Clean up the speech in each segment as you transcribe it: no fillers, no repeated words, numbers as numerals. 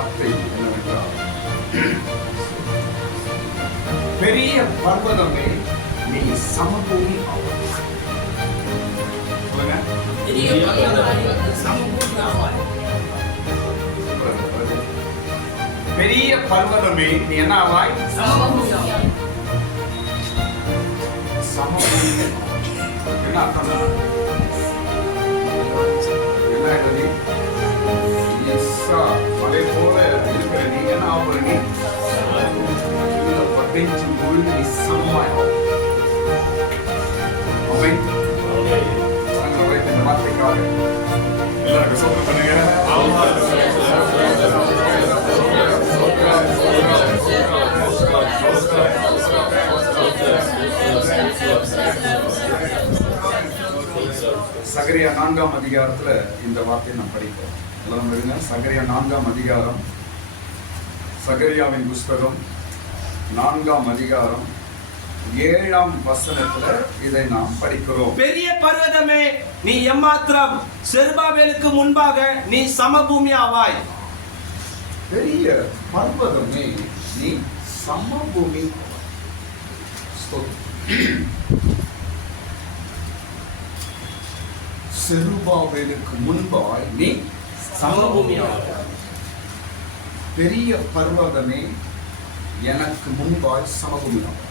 வார்த்தை என்னவென்றால், பெரிய பர்வதமே நீ சமபூமி ஆவாய். சொல்லுங்க. பெரிய பர்வதமே நீ என்ன ஆவாய்? சமபூமி. என்ன அர்த்தம்? மலை போல இருக்கிற நீ என்ன ஆகுற? நீ படைச்சு முழுது நீ சமமாய் இந்த வார்த்தைக்காக எல்லாருக்கும் சொல்ல பண்ணுங்க. சகரியா 4ஆம் அதிகாரத்துல இந்த வார்த்தையை நாம் படிப்போம். எல்லாம் இருங்க. சகரியா 4ஆம் அதிகாரம், சகரியாவின் புஸ்தகம் 4ஆம் அதிகாரம் 7ஆம் வசனத்துல இதை நாம் படிக்கிறோம். பெரிய பர்வதமே நீ எம்மாத்திரம், செருபாபேலுக்கு முன்பாக நீ சமபூமி ஆவாய். பெரிய பர்வதமே நீ சமபூமி. செருபாபேலுக்கு முன்பாய் நீ சமபூமி ஆவாய். பெரிய பர்வதமே எனக்கு முன்பாய் சமபூமி ஆவாய்.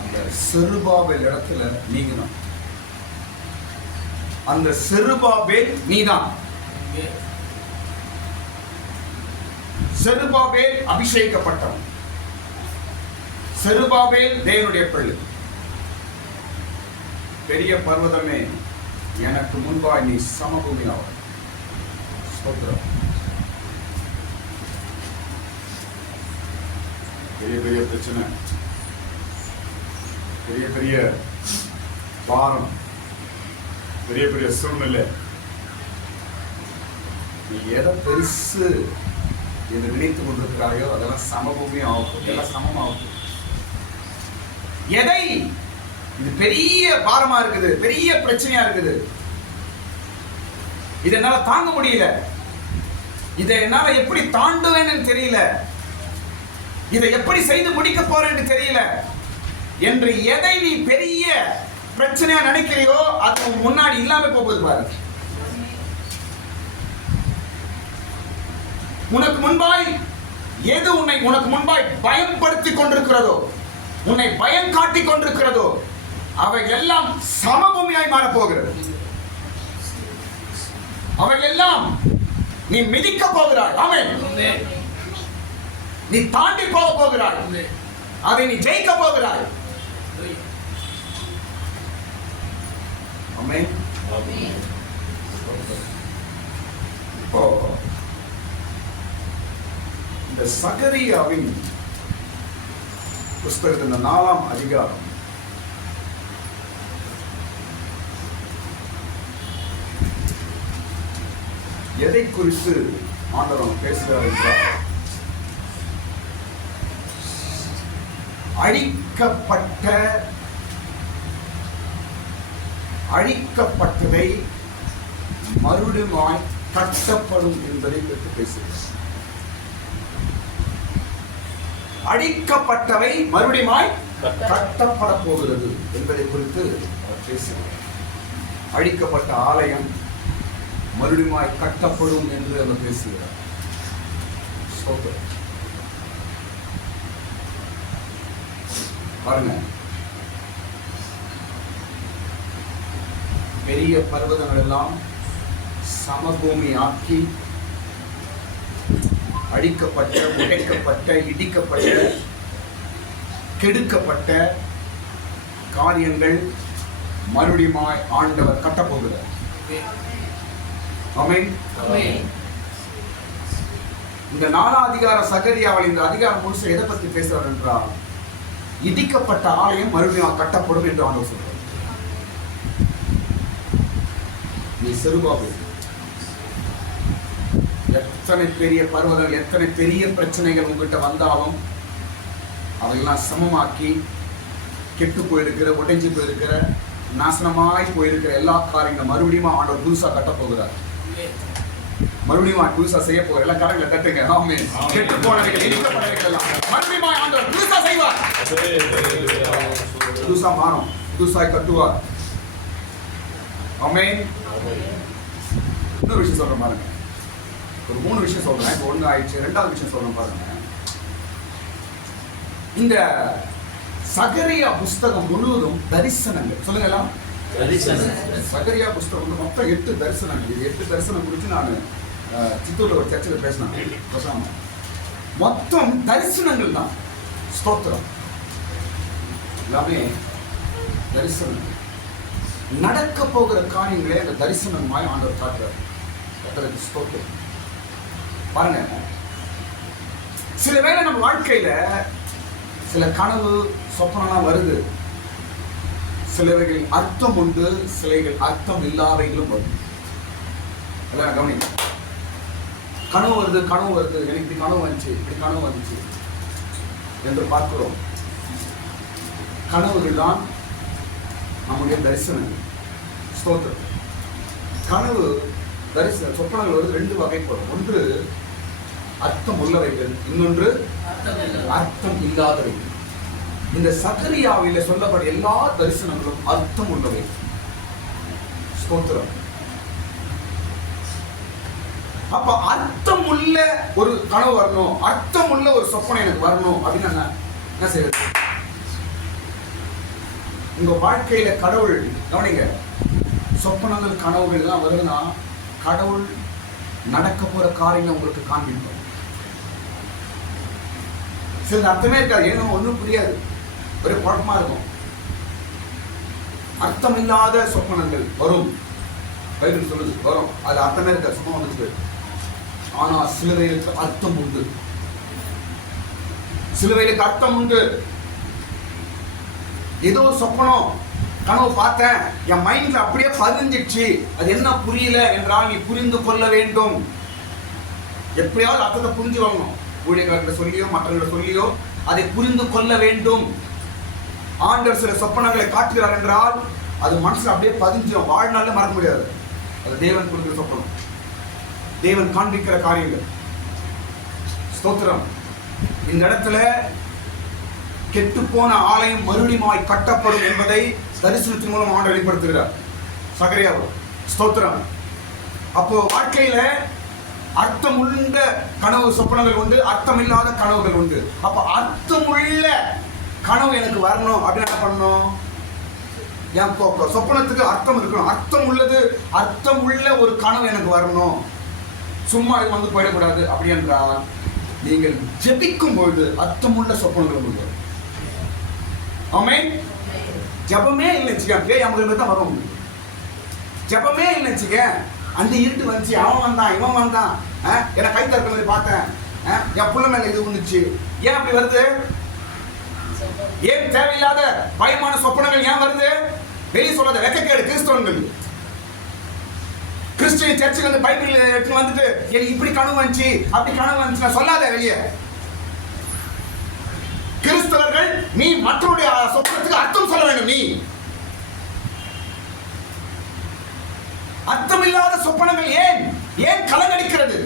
அந்த செருபாபேல் இடத்துல நீங்கதான். அந்த செருபாபேல் நீதான். செருபாபேல் அபிஷேகப்பட்டவன். செருபாபேல் தேவனுடைய பிள்ளை. பெரிய பர்வதமே எனக்கு முன்பாய் நீ சமபூமி ஆவாய். ஸ்தோத்திரம். பெரிய பெரிய பிரச்சனை, பெரிய பெரிய பாரம், பெரிய பெரிய சூழ்நிலை, நீ எதை பெருசு என்று நினைத்து கொண்டிருக்கிறாயோ அதெல்லாம் சமபூமி ஆகும். எல்லாம் சமமாகும். எதை இது பெரிய பாரமா இருக்குது, பெரிய பிரச்சனையா இருக்குது, இதை என்னால தாங்க முடியல, இதை என்னால எப்படி தாண்டுவேன்னு தெரியல, இதை எப்படி செய்து முடிக்க போறேன்னு தெரியல என்று எதை நீ பெரிய பிரச்சனையா நினைக்கிறியோ அது முன்னாடி இல்லாம போகுது பாரு. உனக்கு முன்பாய் எது உனக்கு முன்பாய் பயன்படுத்திக் கொண்டிருக்கிறதோ, உன்னை பயம் காட்டிக் கொண்டிருக்கிறதோ அவை எல்லாம் சமபூமியாய் மாறப் போகிறது. அவை எல்லாம் நீ மிதிக்க போகிறாய். ஆமென். நீ தாண்டி போக போகிறாய். அதை நீ ஜெயிக்க போகிறாய். ஆமென். இப்போ இந்த சகரியாவின் புஸ்தகத்தின் 4ஆம் அதிகாரம் எதை குறித்து ஆண்டவர் பேசுகிறார் என்றால், அழிக்கப்பட்டதை மறுபடியும் கட்டப்படும் என்பதை பற்றி பேசுகிறார். அழிக்கப்பட்டவை மறுபடியும் கட்டப்பட போகிறது என்பதை குறித்து அவர் பேசுகிறார். அழிக்கப்பட்ட ஆலயம் மறுபடியும் கட்டப்படும் என்று அவர் பேசுகிறார். பாருங்க, பெரிய பர்வதங்கள் எல்லாம் சமபூமி ஆக்கி அழிக்கப்பட்ட, உடைக்கப்பட்ட, இடிக்கப்பட்ட, கெடுக்கப்பட்ட காரியங்கள் மறுபடியும் ஆண்டவர் கட்டப்போகிறார். ஆமென். இந்த 4ஆம் அதிகார சகரியாவில் இந்த அதிகாரம் முழுச எதை பற்றி பேசுறார் என்றால், இடிக்கப்பட்ட ஆலயம் மறுபடியும் கட்டப்படும் என்று ஆண்டவர் சொல்றார். நீ செருபாபேல், எத்தனை பெரிய பர்வதங்கள், எத்தனை பெரிய பிரச்சனைகள் உங்ககிட்ட வந்தாலும் அதையெல்லாம் சமமாக்கி, கெட்டு போயிருக்கிற, உடைஞ்சு போயிருக்கிற, நாசனமாய் போயிருக்கிற எல்லா காரியங்களும் மறுபடியும் ஆண்டவர் புதுசா கட்ட போகிறார். மறுபடியும் புதுசா செய்ய போற எல்லாம் கரங்களை தட்டுங்க. ஆமென். கெட்டு போனவைகள் இடிக்கப்பட்டவைகள் எல்லாம் மறுபடியும் ஆண்டவர் புதுசா செய்வார். புதுசா மாறும், புதுசாய் கட்டுவார். ஆமென். இன்னொரு விஷயம் சொல்றேன் பாருங்க. ஒரு 3 விஷயம் சொல்றேன். இப்போ 1 ஆயிடுச்சு. 2வது விஷயம் சொல்றேன் பாருங்க. இந்த சகரியா புஸ்தகம் முழுவதும் தரிசனங்கள். சொல்லுங்க. சகரியா புஸ்தகம் மொத்தம் 8 தரிசனங்கள். இது 8 தரிசனம் குறித்து நான் சித்தூர்ல ஒரு சர்ச்சில் பேசினேன். மொத்தம் தரிசனங்கள் தான். ஸ்தோத்திரம். எல்லாமே தரிசனம். நடக்க போகிற காரியங்களே அந்த தரிசனமாய் ஆண்டவர் காட்டுறார். கர்த்தருக்கு ஸ்தோத்திரம். பாருங்க, சில வேளை நம்ம வாழ்க்கையில சில கனவு சொப்பனம்லாம் வருது. சிலவைகள் அர்த்தம் உண்டு, சிலைகள் அர்த்தம் இல்லாதவைகளும் வரும். எல்லாம் கவனிங்க. கனவு வருது, எனக்கு இப்படி கனவு வந்துச்சு என்று பார்க்கிறோம். கனவுகள் தான் நம்முடைய தரிசனங்கள். ஸ்தோத்திரம். கனவு தரிசன சொப்பனங்கள் வருது 2 வகைப்படும். ஒன்று அர்த்தம் உள்ளவைகள், இன்னொன்று அர்த்தம் இல்லாதவைகள். இந்த சகரியாவில சொல்லப்பட்ட எல்லா தரிசனங்களும் அர்த்தம் உள்ளவை. ஸ்தோத்திரம். அப்ப அர்த்தம் உள்ள ஒரு கனவு வரணும், அர்த்தம் உள்ள ஒரு சொப்பனை எனக்கு வரணும் அப்படின்னு என்ன செய்யறது? உங்க வாழ்க்கையில கடவுள் கவனிங்க, சொப்பனங்கள் கனவுகள் எல்லாம் வருதுன்னா கடவுள் நடக்க போற காரியங்கள் உங்களுக்கு காண்பிக்கும். சில அர்த்தமே இருக்காது, ஏன்னா ஒன்றும் புரியாது, ஒரு குழப்பமா இருக்கும். அர்த்தம் இல்லாத சொப்பனங்கள் வரும். பைபிள் சொல்லுது வரும், அது அர்த்தமே இருக்காது, சும்மா வந்துட்டு. ஆனா சிலுவைகளுக்கு அர்த்தம் உண்டு. சிலுவைகளுக்கு அர்த்தம் உண்டு. ஏதோ சொப்பனம் கனவு பார்த்தேன், என் மைண்ட்ல அப்படியே பதிஞ்சிடுச்சு, அது என்ன புரியல என்றால் நீ புரிந்து கொள்ள வேண்டும். எப்படியாவது அர்த்தத்தை புரிஞ்சு வரணும். ஊழியர்கிட்ட சொல்லியோ மற்றவர்களை சொல்லியோ அதை புரிந்து கொள்ள வேண்டும். ஆண்டவர் சில சொப்பனங்களை காட்டுகிறார் என்றால் அது மனசுல அப்படியே பதிஞ்சிடும், வாழ்நாள்ல மறக்க முடியாது. அது தேவன் கொடுக்கிற சொப்பனம், தேவன் காண்பிக்கிற காரியங்கள். ஸ்தோத்திரம். இந்த இடத்துல கெட்டுப்போன ஆலயம் மறுபடியும் கட்டப்படும் என்பதை தரிசனத்தின் மூலம் ஆண்டவர் வெளிப்படுத்துகிறார் சகரியாவு. ஸ்தோத்திரம். அப்போ வாழ்க்கையில அர்த்தம் உள்ள கனவு சொப்பனங்கள் உண்டு, அர்த்தம் இல்லாத கனவுகள் உண்டு. அப்ப அர்த்தம் உள்ள கனவு எனக்கு வரணும் அப்படின்னு என்ன பண்ணணும்? என் சொப்பனத்துக்கு அர்த்தம் இருக்கணும். அர்த்தம் உள்ளது, அர்த்தம் உள்ள ஒரு கனவு எனக்கு வரணும். சும்மா இது வந்து போயிடக்கூடாது. அப்படி என்றால் நீங்கள் ஜெபிக்கும் பொழுது அர்த்தமுள்ள சொப்பனங்கள் உண்டு. ஆமென். ஜபமே இல்லைச்சுக்க, பேய் அமர்ந்து தான் வரும். ஜபமே இல்லைச்சுக்க, அந்த இருட்டு வந்துச்சு, அவன் வந்தான் இவன் வந்தான், என்ன கை தற்க மாதிரி பார்த்தேன், என் புள்ள மேல இது வந்துச்சு. ஏன் அப்படி வருது? ஏன் தேவையில்லாத பயமான சொப்பனங்கள் ஏன் வருது? வெளியே சொல்லாத வெக்கக்கேடு கிறிஸ்தவர்கள். கிறிஸ்டியன் சர்ச்சுக்கு வந்து பைபிள் எடுத்து வந்துட்டு எனக்கு இப்படி கனவு வந்துச்சு அப்படி கனவு வந்துச்சு சொல்லாத வெளியே. கிறிஸ்தவர்கள் நீ மற்றவருடைய சொப்பனத்துக்கு அர்த்தம் சொல்ல வேண்டும். நீ அர்த்தமில்லாத சொப்பனங்கள் ஏன் கலங்கடிக்கிறது?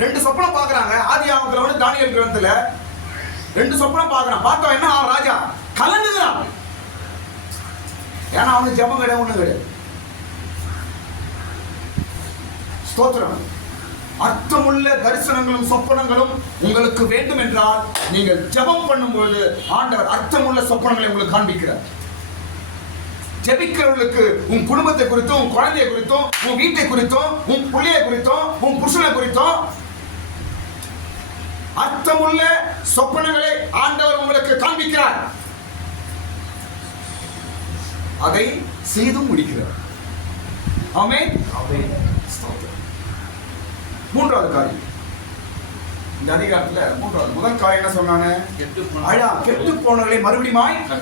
2 சொப்பனம் பார்க்கறாங்க. ஆதியாகமத்துல தானியேல் கிரந்தத்துல 2 சொப்பனம் பார்க்கறான். பார்த்தா என்ன ராஜா கலங்குகிறான். ஏன்னா அவனுக்கு ஜெபம் கிடையாது, ஒண்ணு கிடையாது. ஸ்தோத்திரம். அர்த்தமுள்ள தரிசனங்களும் சொப்பனங்களும் உங்களுக்கு வேண்டும் என்றால் நீங்கள் ஜெபம் பண்ணும்போது ஆண்டவர் அர்த்தமுள்ள சொப்பனங்களை உங்களுக்கு காண்பிக்கிறார். ஜெபிக்கிறவர்களுக்கு உன் குடும்பத்தை குறித்தும், உன் குழந்தையை குறித்தும், உன் வீட்டை குறித்தும், உன் பிள்ளையை குறித்தும், உன் புருஷனை குறித்தும் அர்த்தமுள்ள சொப்பனங்களை ஆண்டவர் உங்களுக்கு காண்பிக்கிறார். அதை செய்தும் முடிக்கிறார். ஆமென். மூன்றாவது காரியம் இந்த அதிகாரத்துல முதல் காரியம் என்ன சொன்னானே? கெட்டு போனவர்களை மறுபடியும்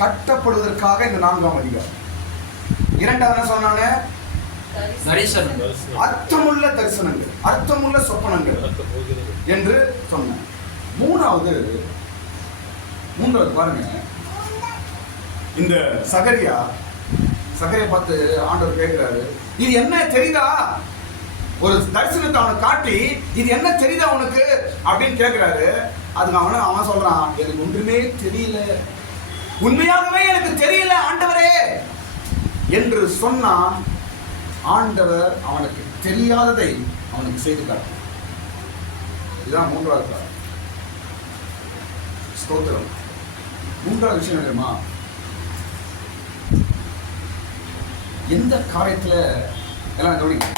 கட்டப்படுவதற்காக இந்த 4ஆம் அதிகாரம். இரண்டாவது என்ன சொன்னானே? அர்த்தமுள்ள தரிசனங்கள், அர்த்தமுள்ள சொப்பனங்கள் என்று சொன்ன. மூன்றாவது பாருங்க, இந்த சகரியா பார்த்து ஆண்டவர் கேட்கிறாரு, இது என்ன தெரியுதா? ஒரு தரிசனத்தை அவனுக்கு காட்டி இது என்ன தெரியுதா உனக்கு அப்படின்னு கேட்கிறாரு. அதுக்கு அவன் சொல்றான், எனக்கு ஒன்றுமே தெரியல, உண்மையாகவே எனக்கு தெரியல ஆண்டவரே என்று சொன்னான். ஆண்டவர் அவனுக்கு தெரியாததை அவனுக்கு செய்து காட்டு. இதுதான் மூன்றாவது காரணம். ஸ்தோத்திரம். மூன்றாவது விஷயம் தெரியுமா? எந்த காரியத்துல எல்லாம் கவனிங்க,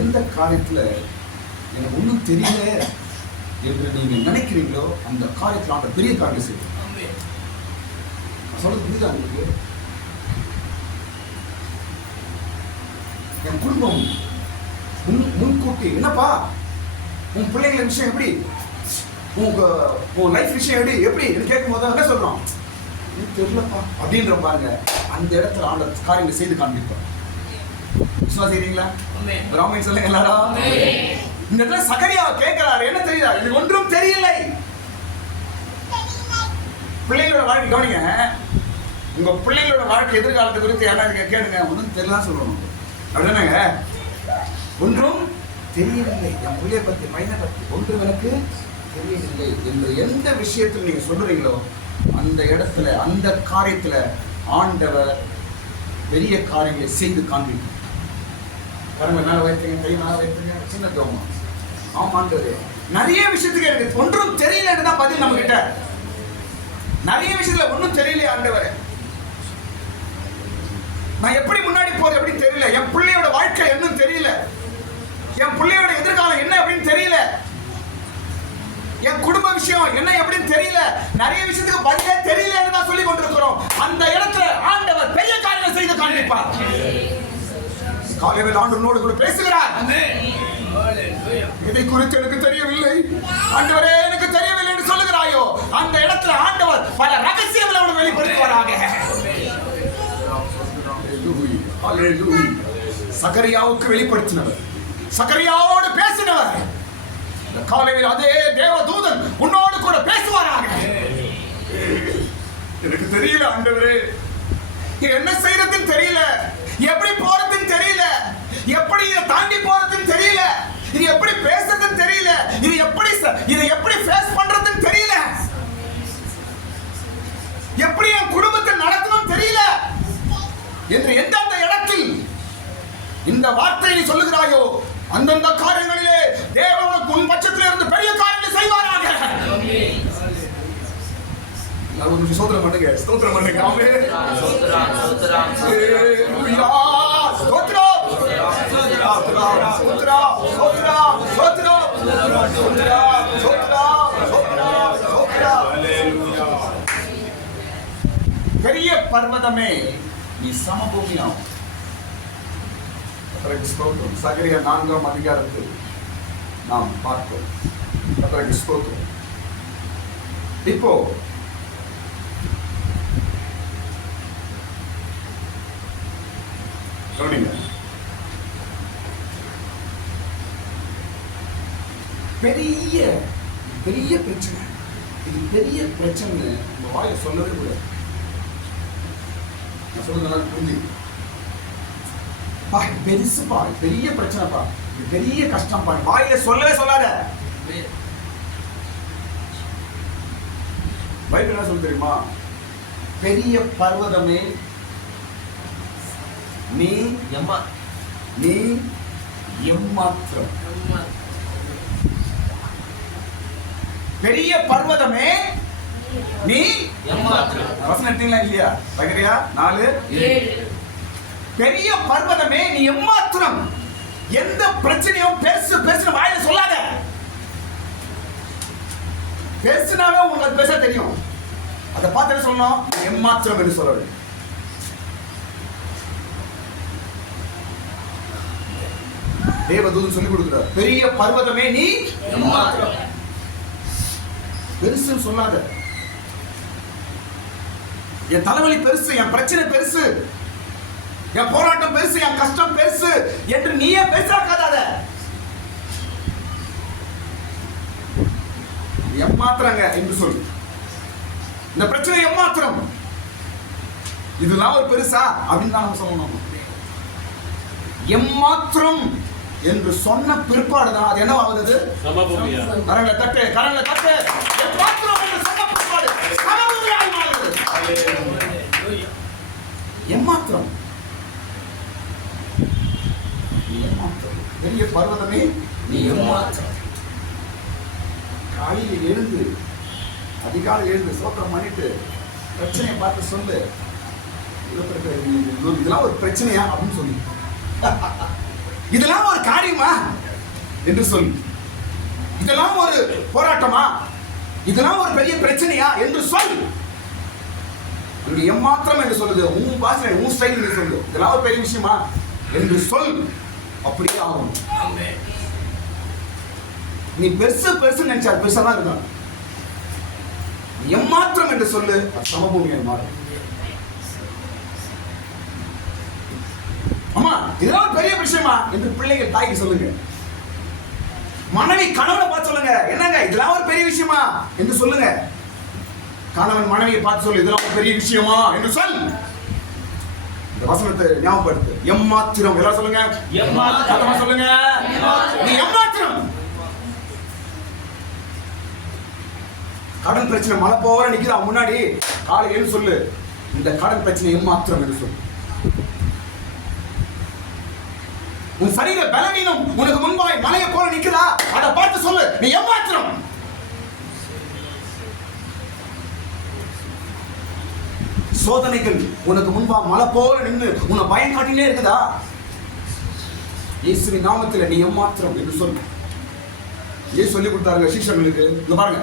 எந்த காரியத்துல எனக்கு ஒன்றும் தெரியல என்று நீங்க நினைக்கிறீங்களோ அந்த காரியத்தில் அந்த பெரிய காரியம் செய்யும். சொல்றது புரியுதா உங்களுக்கு? என் குடும்பம் முன்கூட்டி, என்னப்பா உன் பிள்ளைங்கள விஷயம் எப்படி, உன் லைஃப் விஷயம் எப்படி கேட்கும் போது என்ன சொல்றோம்? தெரியலப்பா அப்படின்ற பாருங்க. அந்த இடத்துல ஆண்டவர் காரியங்களை செய்து காண்பிப்பார். விசுவாசிக்கிறீங்களா? ராமன் சொல்லுங்க எல்லாரும். இந்த இடத்துல சகரியா கேட்கிறாரு, என்ன தெரியுதா? இது ஒன்றும் தெரியலை. பிள்ளைங்களோட வாழ்க்கை கவனிங்க. உங்க பிள்ளைங்களோட வாழ்க்கை எதிர்காலத்தை குறித்து யாராவது கேளுங்க, ஒன்றும் தெரியலாம் சொல்லணும். அப்படின்னாங்க, ஒன்றும் தெரியவில்லை, என் பிள்ளைய பத்தி பையனை பத்தி ஒன்றும் எனக்கு தெரியவில்லை என்று எந்த விஷயத்தில் நீங்க சொல்றீங்களோ அந்த இடத்துல, அந்த காரியத்துல ஆண்டவர் பெரிய காரியங்களை செய்து காண்பிக்கும். கரங்க மேல வைத்துங்க, கை மேல வைத்துங்க, சின்ன ஜோமா. ஆமாண்டவர், நிறைய விஷயத்துக்கு எனக்கு ஒன்றும் தெரியலன்னு தான் பதில் நம்ம கிட்ட. நிறைய விஷயத்துல ஒன்றும் தெரியல ஆண்டவர், நான் எப்படி முன்னாடி போறது அப்படின்னு தெரியல, என் பிள்ளையோட வாழ்க்கை என்னன்னு தெரியல, என் பிள்ளையோட எதிர்காலம் என்ன அப்படின்னு தெரியல, என் குடும்ப விஷயம் என்ன எப்படின்னு தெரியல, நிறைய விஷயத்துக்கு பதிலே தெரியலன்னு தான் சொல்லி கொண்டிருக்கிறோம். அந்த இடத்துல ஆண்டவர் பெரிய காரியங்களை செய்து காண்பிப்பார். காலையில் ஆண்டவரோடு கூட பேசுகிறார். இதை குறித்து எனக்கு தெரியவில்லை ஆண்டவரே, எனக்கு தெரியவில்லை என்று சொல்லுகிறாயோ, அந்த இடத்துல ஆண்டவர் பல ரகசியங்களை அவனை வெளிப்படுத்துவாராக. சகரியாவுக்கு வெளிப்படுத்தினவர், சகரியாவோடு பேசினவர், காலையில் அதே தேவதூதன் உன்னோடு கூட பேசுவாராக. எனக்கு தெரியல ஆண்டவரே, என்ன செய்யறதுன்னு தெரியல, எப்படி போறதுன்னு தெரியல, எப்படி இதை தாண்டி போறதுன்னு தெரியல, இது எப்படி பேசுறதுன்னு தெரியல, இதை எப்படி ஃபேஸ் பண்றதுன்னு தெரியல, எப்படி என் குடும்பத்தை நடத்தணும் தெரியல என்று எந்தெந்த இடத்தில் இந்த வார்த்தையை நீ சொல்லுகிறாயோ அந்தந்த காரியங்களிலே தேவன் உன் பட்சத்தில் இருந்து பெரிய காரியங்களை செய்வாராக. ஒரு சோதரம் பண்ணுங்க, ஸ்தோத்திரம் பண்ணுங்க. ஆமென். ஸ்தோத்திரம் ஸ்தோத்திரம் ஹalleluya. ஸ்தோத்திரம் ஸ்தோத்திரம் ஸ்தோத்திரம் ஸ்தோத்திரம் ஸ்தோத்திரம் ஸ்தோத்திரம் ஸ்தோத்திரம் ஸ்தோத்திரம் ஹalleluya. பெரிய பர்வதமே நீ சமபூமியாகும். ஸ்தோத்திரம். சகரியா 4ஆம் அதிகாரத்தில் நாம் பார்த்தோம். கர்த்தருக்கு ஸ்தோத்திரம். இப்போ கவனிங்க, பெரிய பெரிய பிரச்சனை, இது பெரிய பிரச்சனை உங்க வாயை சொல்லவே கூடாது. நான் சொல்றது நல்லா புரிஞ்சு, பெருசுப்பா, பெரிய பிரச்சனைப்பா, பெரிய கஷ்டம் பா, வாயில சொல்லவே சொல்லாத. பைபிள் என்ன சொல்லு தெரியுமா? பெரிய பர்வதமே நீ எம்மாத்திரம். பெரிய பர்வதமே நீ எம்மாத்திரம். வசனம் எடுத்தீங்களா இல்லையா? சகரியா 4:7. பெரிய பர்வதமே நீ எம்மாத்திரம். எந்த பிரச்சனையும் பெருசு பெருசு வாயில சொல்லாத. பெருசுனாவே உங்களுக்கு பேச தெரியும், அதை பார்த்து சொல்லணும், எம்மாத்திரம் என்று சொல்ல வேண்டும். தேவதூதன் சொல்லிக் கொடுக்கிறார், பெரிய பர்வதமே நீ எம்மாத்திரம். பெருசுன்னு சொல்லாத. என் தலைவலி பெருசு, என் பிரச்சனை பெருசு, என் போராட்டம் பெருசு, என் கஷ்டம் பெருசு என்று நீயே பேசாக்காத. எம்மாத்திரங்க என்று சொல்லு. இந்த பிரச்சனை எம்மாத்திரம், இதெல்லாம் ஒரு பெருசா அப்படின்னு தான் நம்ம சொல்லணும். எம்மாத்திரம் என்று சொன்ன பிற்பாடுதான் அது என்ன ஆகுது? சமபூமியா. கரங்களை தட்டு, கரங்களை தட்டு. எம்மாத்திரம் என்று சொன்ன பிற்பாடு சமபூமியாய் மாறுது. எம்மாத்திரம். நீ எம்மாத்திரம். பெரிய பர்வதமே நீ எம்மாத்திரம். காலையில் எழுந்து, அதிகாலை எழுந்து சோத்திரம் பண்ணிட்டு பிரச்சனையை பார்த்து சொல்லு, இதெல்லாம் ஒரு பிரச்சனையா அப்படின்னு சொல்லி, இதெல்லாம் ஒரு காரியமா என்று சொல்லி, இதெல்லாம் ஒரு போராட்டமா, இதெல்லாம் ஒரு பெரிய பிரச்சனையா என்று சொல். இங்க எம்மாத்திரம் என்று சொல்லுது, உன் பாஷை உன் ஸ்டைல் சொல்லு, இதெல்லாம் ஒரு பெரிய விஷயமா என்று சொல். அப்படியே ஆகும். நீ பெருசு பெருசு நினைச்சா பெருசா தான் இருக்கும். எம்மாத்திரம் என்று சொல்லு, சமபூமியாய் மாறும். அம்மா இதெல்லாம் ஒரு பெரிய விஷயமா என்று பிள்ளைகள் தாய்க்கு சொல்லுங்க. மனைவி கணவனை பார்த்து சொல்லுங்க, என்னங்க இதெல்லாம் ஒரு பெரிய விஷயமா என்று சொல்லுங்க. கணவன் மனைவியை பார்த்து சொல்லு, இதெல்லாம் ஒரு பெரிய விஷயமா என்று சொல். இந்த வசனத்தை ஞாபகப்படுத்து. எம்மாத்திரம். எல்லாம் சொல்லுங்க, எம்மாத்திரம் சொல்லுங்க. நீ எம்மாத்திரம். கடன் பிரச்சனை மழை போற நிக்குதா முன்னாடி, காலையில் சொல்லு, இந்த கடன் பிரச்சனை எம்மாத்திரம் என்று சொல்லு. உன் சரீர பலவீனம் உனக்கு முன்பாய் மலையை போல நிக்குதா, அதை பார்த்து சொல்லு, நீ எம்மாத்திரம். சோதனைகள் உனக்கு முன்பா மலை போல நின்று உன்னை பயம் காட்டினே இருக்குதா, இயேசுவின் நாமத்தில் நீ எம்மாத்திரம் என்று சொல்லு. இயேசு சொல்லி கொடுத்தாருங்க சீஷர்களுக்கு. இங்க பாருங்க,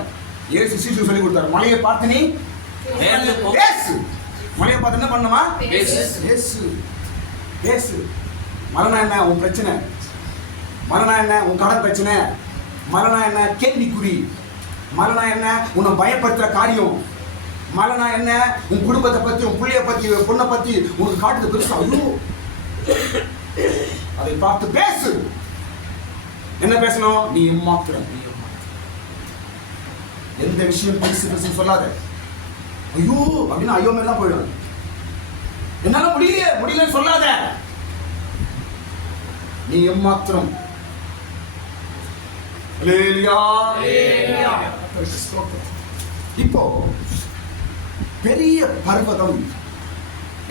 இயேசு சீஷர் சொல்லி கொடுத்தாரு, மலையை பார்த்து நீ பேசு. மலையை பார்த்து என்ன பண்ணுமா? பேசு. பேசு. மரணா என்ன உன் பிரச்சனை, மரணா என்ன உன் கடன் பிரச்சனை, மரணா என்ன கேள்விக்குறி, மரணா என்ன உன்னை பயப்படுத்துற காரியம், மரணா என்ன உன் குடும்பத்தை பத்தி, உன் பிள்ளைய பத்தி, பொண்ணை பத்தி உனக்கு காட்டுது பெருசா, ஐயோ அதை பார்த்து பேசு. என்ன பேசணும்? நீ எம்மாத்திரம். எந்த விஷயம் பெருசு பெருசு சொல்லாத. ஐயோ அப்படின்னா ஐயோ மாதிரி தான் போயிடும். என்னால முடியலன்னு சொல்லாத. நீ எம்மாத்திரம். இப்போ பெரிய பர்வதம்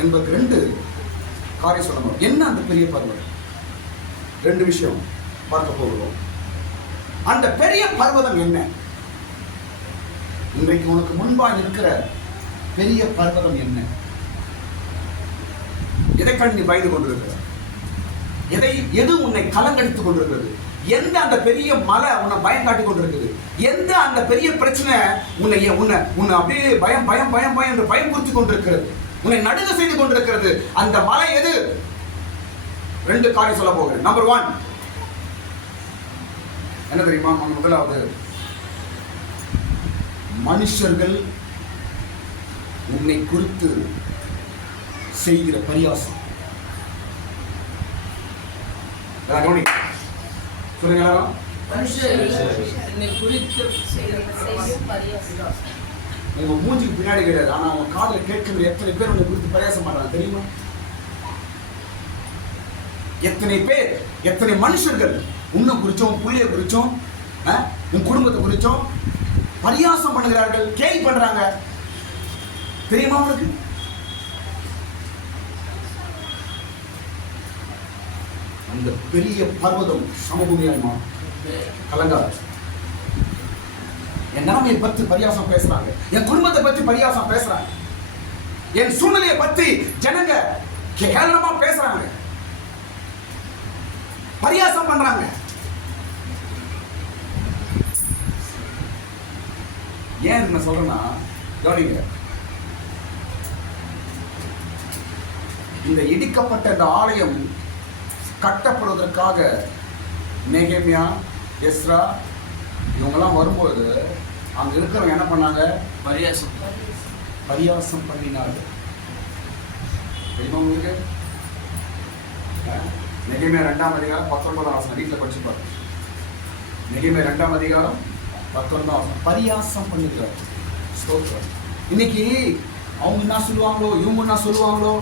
என்பது ரெண்டு காரியம் சொல்லணும். என்ன அந்த பெரிய பர்வதம்? ரெண்டு விஷயம் பார்க்க போகிறோம். அந்த பெரிய பர்வதம் என்ன? இன்றைக்கு உனக்கு முன்பாக இருக்கிற பெரிய பர்வதம் என்ன? எதை கண்டு நீ பயந்து கொண்டிருக்கிற? எது உன்னை கலங்கடித்துக் கொண்டிருக்கிறது? எந்த அந்த பெரிய மலை உன்னை பயம் காட்டிக் கொண்டிருக்குது? எந்த அந்த பெரிய பிரச்சனை உன்னை அப்படியே பயம் பயம் பயம் பயம் என்று பயம் குறித்து கொண்டிருக்கிறது, உன்னை நடுங்க செய்து கொண்டிருக்கிறது? அந்த மலை எது? ரெண்டு காரியம் சொல்ல போகிறேன். நம்பர் 1 என்ன தெரியுமா? முதலாவது, மனுஷர்கள் உன்னை குறித்து செய்கிற பரியாசம். சொல்லுங்க எல்லாரும். உங்க மூஞ்சிக்கு பின்னாடி கிடையாது, ஆனா அவங்க காதுல கேட்கிற எத்தனை பேர் உன்னை குறித்து பரியாசம் பண்றாங்க தெரியுமா? எத்தனை பேர், எத்தனை மனுஷர்கள் உன்னை குறிச்சோம், உன் புள்ளைய குறிச்சோம், உன் குடும்பத்தை குறிச்சோம் பரியாசம் பண்ணுகிறார்கள், கேலி பண்றாங்க. தெரியுமா உனக்கு? அந்த பெரிய பர்வதம் சமபூமியாய் மாறும். கலங்காது. என் நிலைமையை பற்றி பரியாசம் பேசுறாங்க, என் குடும்பத்தை பற்றி பரியாசம் பேசுறாங்க, என் சூழ்நிலையை பற்றி ஜனங்க கேவலமா பேசுறாங்க, பரியாசம் பண்றாங்க. ஏன் என்ன சொல்றேன்னா, கவனிங்க, இந்த இடிக்கப்பட்ட இந்த ஆலயம் கட்டப்படுவதற்காக நெகேமியா, எஸ்ரா இவங்கெல்லாம் வரும்போது அங்க இருக்கிறவங்க என்ன பண்ணாங்க? பரியாசம் பண்ணினார்கள். தெரியுமா உங்களுக்கு? நெகேமியா 2ஆம் அதிகாரம் 19ஆம் வசனம் வீட்டில் படிச்சுப்பாரு. நெகேமியா 2ஆம் அதிகாரம் 19ஆம் வசனம். பரியாசம் பண்ணுகிறார். இன்னைக்கு அவங்க என்ன சொல்லுவாங்களோ, இவங்க என்ன சொல்லுவாங்களோ,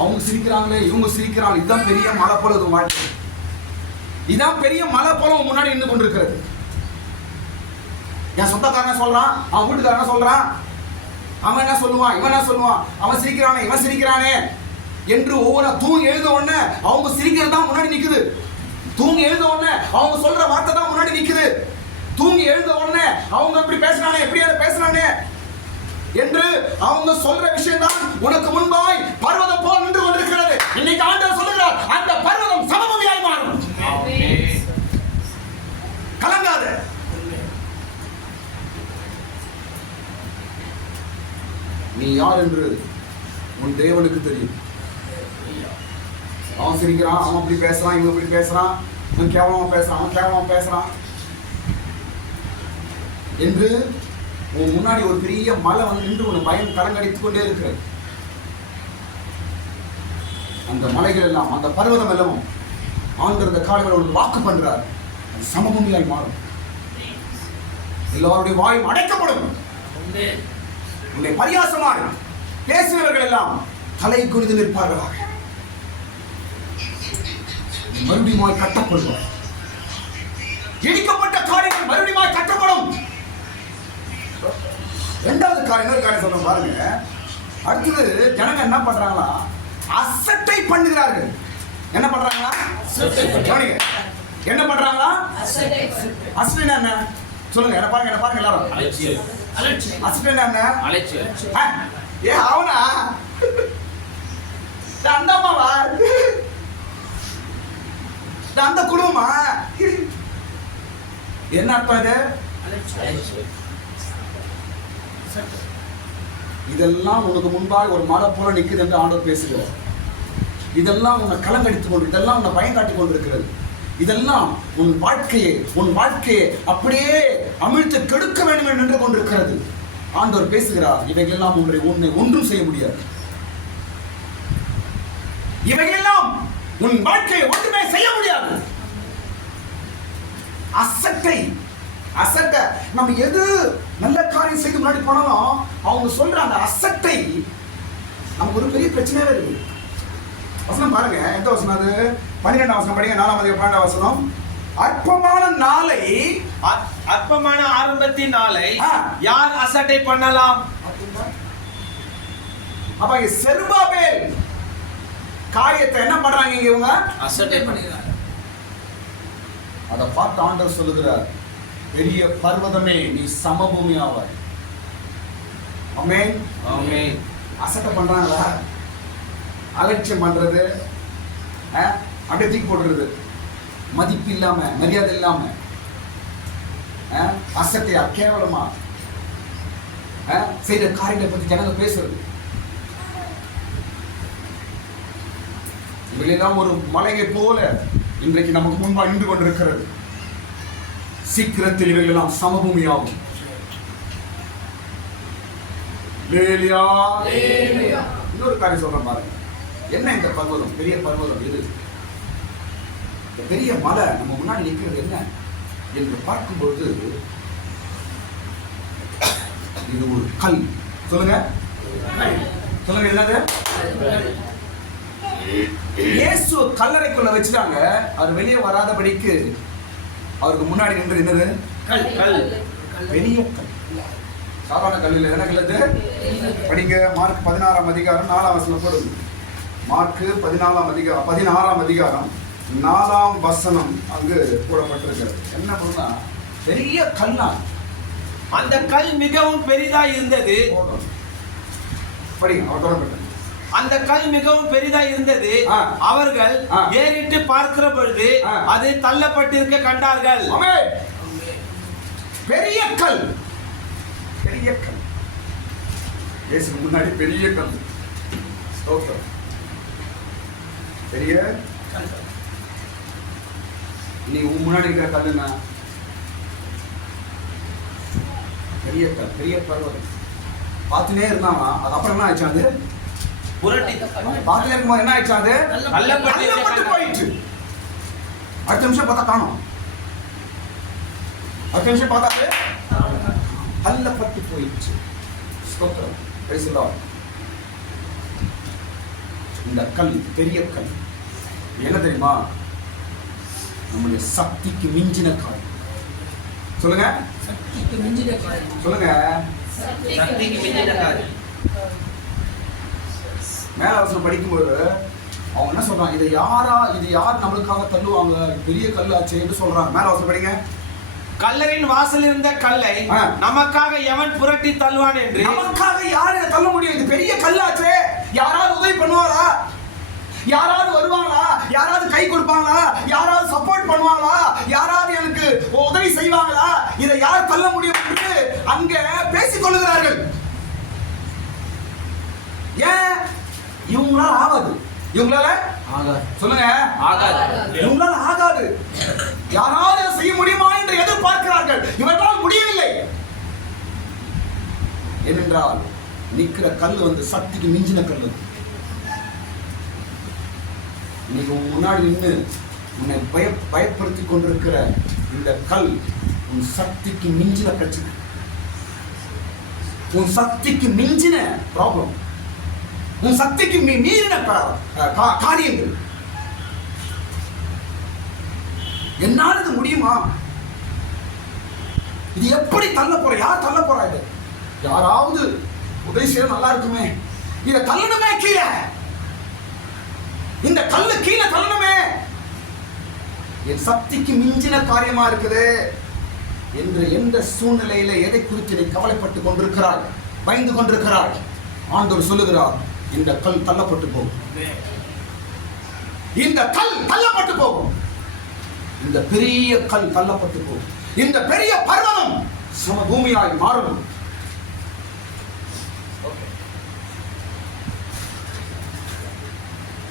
அவங்க சிரிக்கிறாங்களே, இவங்க சிரிக்கிறாங்க. இதுதான் பெரிய மலை போல இது வாழ்க்கை. இதான் பெரிய மலை போல முன்னாடி நின்று கொண்டிருக்கிறது. என் சொந்தக்காரன் சொல்றான், அவன் வீட்டுக்காரன் சொல்றான், அவன் என்ன சொல்லுவான், இவன் என்ன சொல்லுவான், அவன் சிரிக்கிறானே, இவன் சிரிக்கிறானே என்று ஒவ்வொரு தூங்கி எழுத உடனே அவங்க சிரிக்கிறது தான் முன்னாடி நிக்குது. தூங்கி எழுத உடனே அவங்க சொல்ற வார்த்தை தான் முன்னாடி நிக்குது. தூங்கி எழுத உடனே அவங்க அப்படி பேசுறானே, எப்படி பேசுறானே என்று அவங்க சொல்ற விஷயம் தான் உனக்கு முன்பாய் பர்வதம் போல் நின்று கொண்டிருக்கிறது. இன்னைக்கு ஆண்டவர் சொல்லுகிறார், அந்த பர்வதம் சமபூமியாய் மாறும். கலங்காத. நீ யார் என்று உன் தேவனுக்கு தெரியும். அவன் சிரிக்கிறான், அவன் அப்படி பேசுறான், இவன் இப்படி பேசுறான், இவன் கேவலமா பேசுறான், அவன் கேவலமா பேசுறான் என்று உன் முன்னாடி ஒரு பெரிய மலை வந்து நின்று உன்னை பயம் கலங்கடித்துக் கொண்டே இருக்கிறது. அந்த மலைகள் எல்லாம், அந்த பர்வதம் எல்லாம் ஆண்டவர் இந்த காலையில் ஒரு வாக்கு பண்றார், அது சமபூமியாய் மாறும். எல்லாருடைய வாயும் அடைக்கப்படும். உன்னை பரியாசமாக பேசினவர்கள் எல்லாம் தலை குனிந்து நிற்பார்களாக. மறுபடியும் கட்டப்படுவார். இடிக்கப்பட்ட காரியங்கள் மறுபடியும் கட்டப்படும். இரண்டாவது காரியம், இன்னொரு காரியம் சொல்றேன் பாருங்க. அடுத்தது ஜனங்க என்ன பண்றாங்களா, அசட்டை பண்ணுகிறார்கள். என்ன பண்றாங்களா, என்ன பண்றாங்களா, அசட்டை என்ன சொல்லுங்க, என்ன பாருங்க, என்ன பாருங்க எல்லாரும். அசட்டை என்ன? ஏ அவனா அந்த அம்மாவா, அந்த குடும்பமா, என்ன அர்த்தம் இது? இதெல்லாம் உனக்கு முன்பாக ஒரு மலை போல நிற்குது என்று ஆண்டவர் பேசுகிறார். இதெல்லாம் உன்னை கலங்கடித்துக் கொண்டு, இதெல்லாம் உன்னை பயம் காட்டிக் கொண்டிருக்கிறது. இதெல்லாம் உன் வாழ்க்கையை அப்படியே அமிழ்த்து கெடுக்க வேண்டும் என்று நின்று கொண்டிருக்கிறது. ஆண்டவர் பேசுகிறார், இவைகளெல்லாம் உன்னை ஒன்றும் செய்ய முடியாது. இவைகளெல்லாம் உன் வாழ்க்கையை ஒன்றுமே செய்ய முடியாது. அசட்டை நம்ம எது நல்ல காரியம் செய்து முன்னாடி போனாலும் அவங்க சொல்ற அந்த அசட்டை நமக்கு ஒரு பெரிய பிரச்சனையே இருக்கு. வசனம் பாருங்க, எந்த வசனம் அது? 12ஆம் வசனம் படிங்க. 4ஆம் அதிகாரம் 12ஆம் வசனம். அற்பமான ஆரம்பத்தின் நாளை யார் அசட்டை பண்ணலாம்? அப்ப செருபாபேல் காரியத்தை என்ன பண்றாங்க இவங்க? அசட்டை பண்ணுகிறாங்க. அதை பார்த்து ஆண்டவர் சொல்லுகிறார், பெரிய பர்வதமே நீ சமபூமி ஆவாய். ஆமென், ஆமென். அசட்டை பண்றாங்களா? அலட்சியம் பண்றது, அப்படியே தூக்கி போடுறது, மதிப்பு இல்லாம, மரியாதை இல்லாம, அசட்டையா கேவலமா செய்த காரியத்தை பத்தி ஜனங்க பேசுறது. இவையெல்லாம் ஒரு மலையை போல இன்றைக்கு நமக்கு முன்பாக நின்று கொண்டிருக்கிறது. சீக்கிரத்தில் இவைகள் எல்லாம் சமபூமியாகும். இன்னொரு காரியம் சொல்றேன் பாருங்க. என்ன இந்த பர்வதம், பெரிய பர்வதம் எது? இந்த பெரிய மலை நம்ம முன்னாடி நிற்கிறது என்ன என்று பார்க்கும்போது இது ஒரு கல். சொல்லுங்க, சொல்லுங்க, என்னது? இயேசு கல்லறைக்குள்ள வச்சுட்டாங்க. அவர் வெளியே வராதபடிக்கு அவருக்கு முன்னாடி நின்றது என்னது? கல். பெரிய கல், சாதாரண கல் இல்லை. என்ன கல் அது? படிங்க. மார்க் 16ஆம் அதிகாரம் 4ஆம் வசனம் போடுங்க. மார்க் 16ஆம் அதிகாரம் 4ஆம் வசனம் அங்கு போடப்பட்டிருக்கிறது. என்ன பண்ணுனா, பெரிய கல்லா, அந்த கல் மிகவும் பெரிதா இருந்தது. படிங்க, அவர் தொடரப்பட்டது. அந்த கல் மிகவும் பெரிதா இருந்தது. அவர்கள் ஏறிட்டு பார்க்கிற பொழுது அது தள்ளப்பட்டிருக்க கண்டார்கள். பெரிய கல், பெரிய கல். இயேசு முன்னாடி பெரிய கல். ஸ்தோத்திரம். பெரிய கல். நீ முன்னாடி இருக்கிற கல்லுனா பெரிய கல், பெரிய பர்வதம். பார்த்துனே இருந்தாமா, அது அப்புறம் என்ன ஆச்சு? அது புரட்டி பார்த்துனே இருக்கும்போது என்ன ஆயிடுச்சு? அது தள்ளப்பட்டு போயிடுச்சு. அடுத்த நிமிஷம் பார்த்தா காணோம். அடுத்த நிமிஷம் பார்த்தா தள்ளப்பட்டு போயிடுச்சு. ஸ்தோத்திரம். Praise the Lord. இந்த கல் பெரிய கல் என்ன தெரியுமா? நம்முடைய சக்திக்கு மிஞ்சின காரியம். சொல்லுங்க, சக்திக்கு மிஞ்சின காரியம். சொல்லுங்க, சக்திக்கு மிஞ்சின காரியம். மேல அவசரம் படிக்கும்போது அவங்க என்ன சொல்றாங்க? இது யார் நம்மளுக்காக தள்ளுவாங்க? பெரிய கல் ஆச்சு என்று சொல்றாங்க. மேல அவசரம் படிங்க. கல்லறையின் வாசல் இருந்த கல்லை நமக்காக எவன் புரட்டி தள்ளுவான் என்று. நமக்காக யாரு தள்ள முடியும்? இது பெரிய கல்லாச்சே. யாராவது உதவி பண்ணுவாரா? யாராவது வருவாங்களா? யாராவது கை கொடுப்பாங்களா? யாராவது சப்போர்ட் பண்ணுவாங்களா? யாராவது எனக்கு உதவி செய்வாங்களா? இதை யார் தள்ள முடியும் என்று அங்க பேசிக் கொள்ளுகிறார்கள். ஏன்? இவங்களால ஆகாது. இவங்களால சொல்லுங்க, இவங்களால ஆகாது. யாராவது செய்ய முடியுமா என்று எதிர்பார்க்கிறார்கள். இவர்களால் முடியவில்லை. ஏனென்றால் நிக்கிற கல் வந்து சக்திக்கு மிஞ்சின கல். இன்னைக்கு உன் முன்னாடி நின்று உன்னை பயப்படுத்தி கொண்டிருக்கிற இந்த கல் உன் சக்திக்கு மிஞ்சின பிரச்சனை, உன் சக்திக்கு மிஞ்சின ப்ராப்ளம், உன் சக்திக்கு மீறின காரியங்கள். என்னால் இது முடியுமா? இது எப்படி தள்ள போற? யார் தள்ள போறா? இது யாராவது உதவி செய்ய நல்லா இருக்குமே. இதை தள்ளணுமே கீழே. இந்த கல்லு கீழே தள்ளணுமே. என் சக்திக்கு மிஞ்சின காரியமா இருக்குது என்று எந்த சூழ்நிலையில எதை குறித்து நீ கவலைப்பட்டு கொண்டிருக்கிறாய், பயந்து கொண்டிருக்கிறாய், ஆண்டவர் சொல்லுகிறார், இந்த கல் தள்ளப்பட்டு போகும். இந்த கல் தள்ளப்பட்டு போகும். இந்த பெரிய கல் தள்ளப்பட்டு போகும். இந்த பெரிய பர்வதம் சமபூமியாய் மாறும்.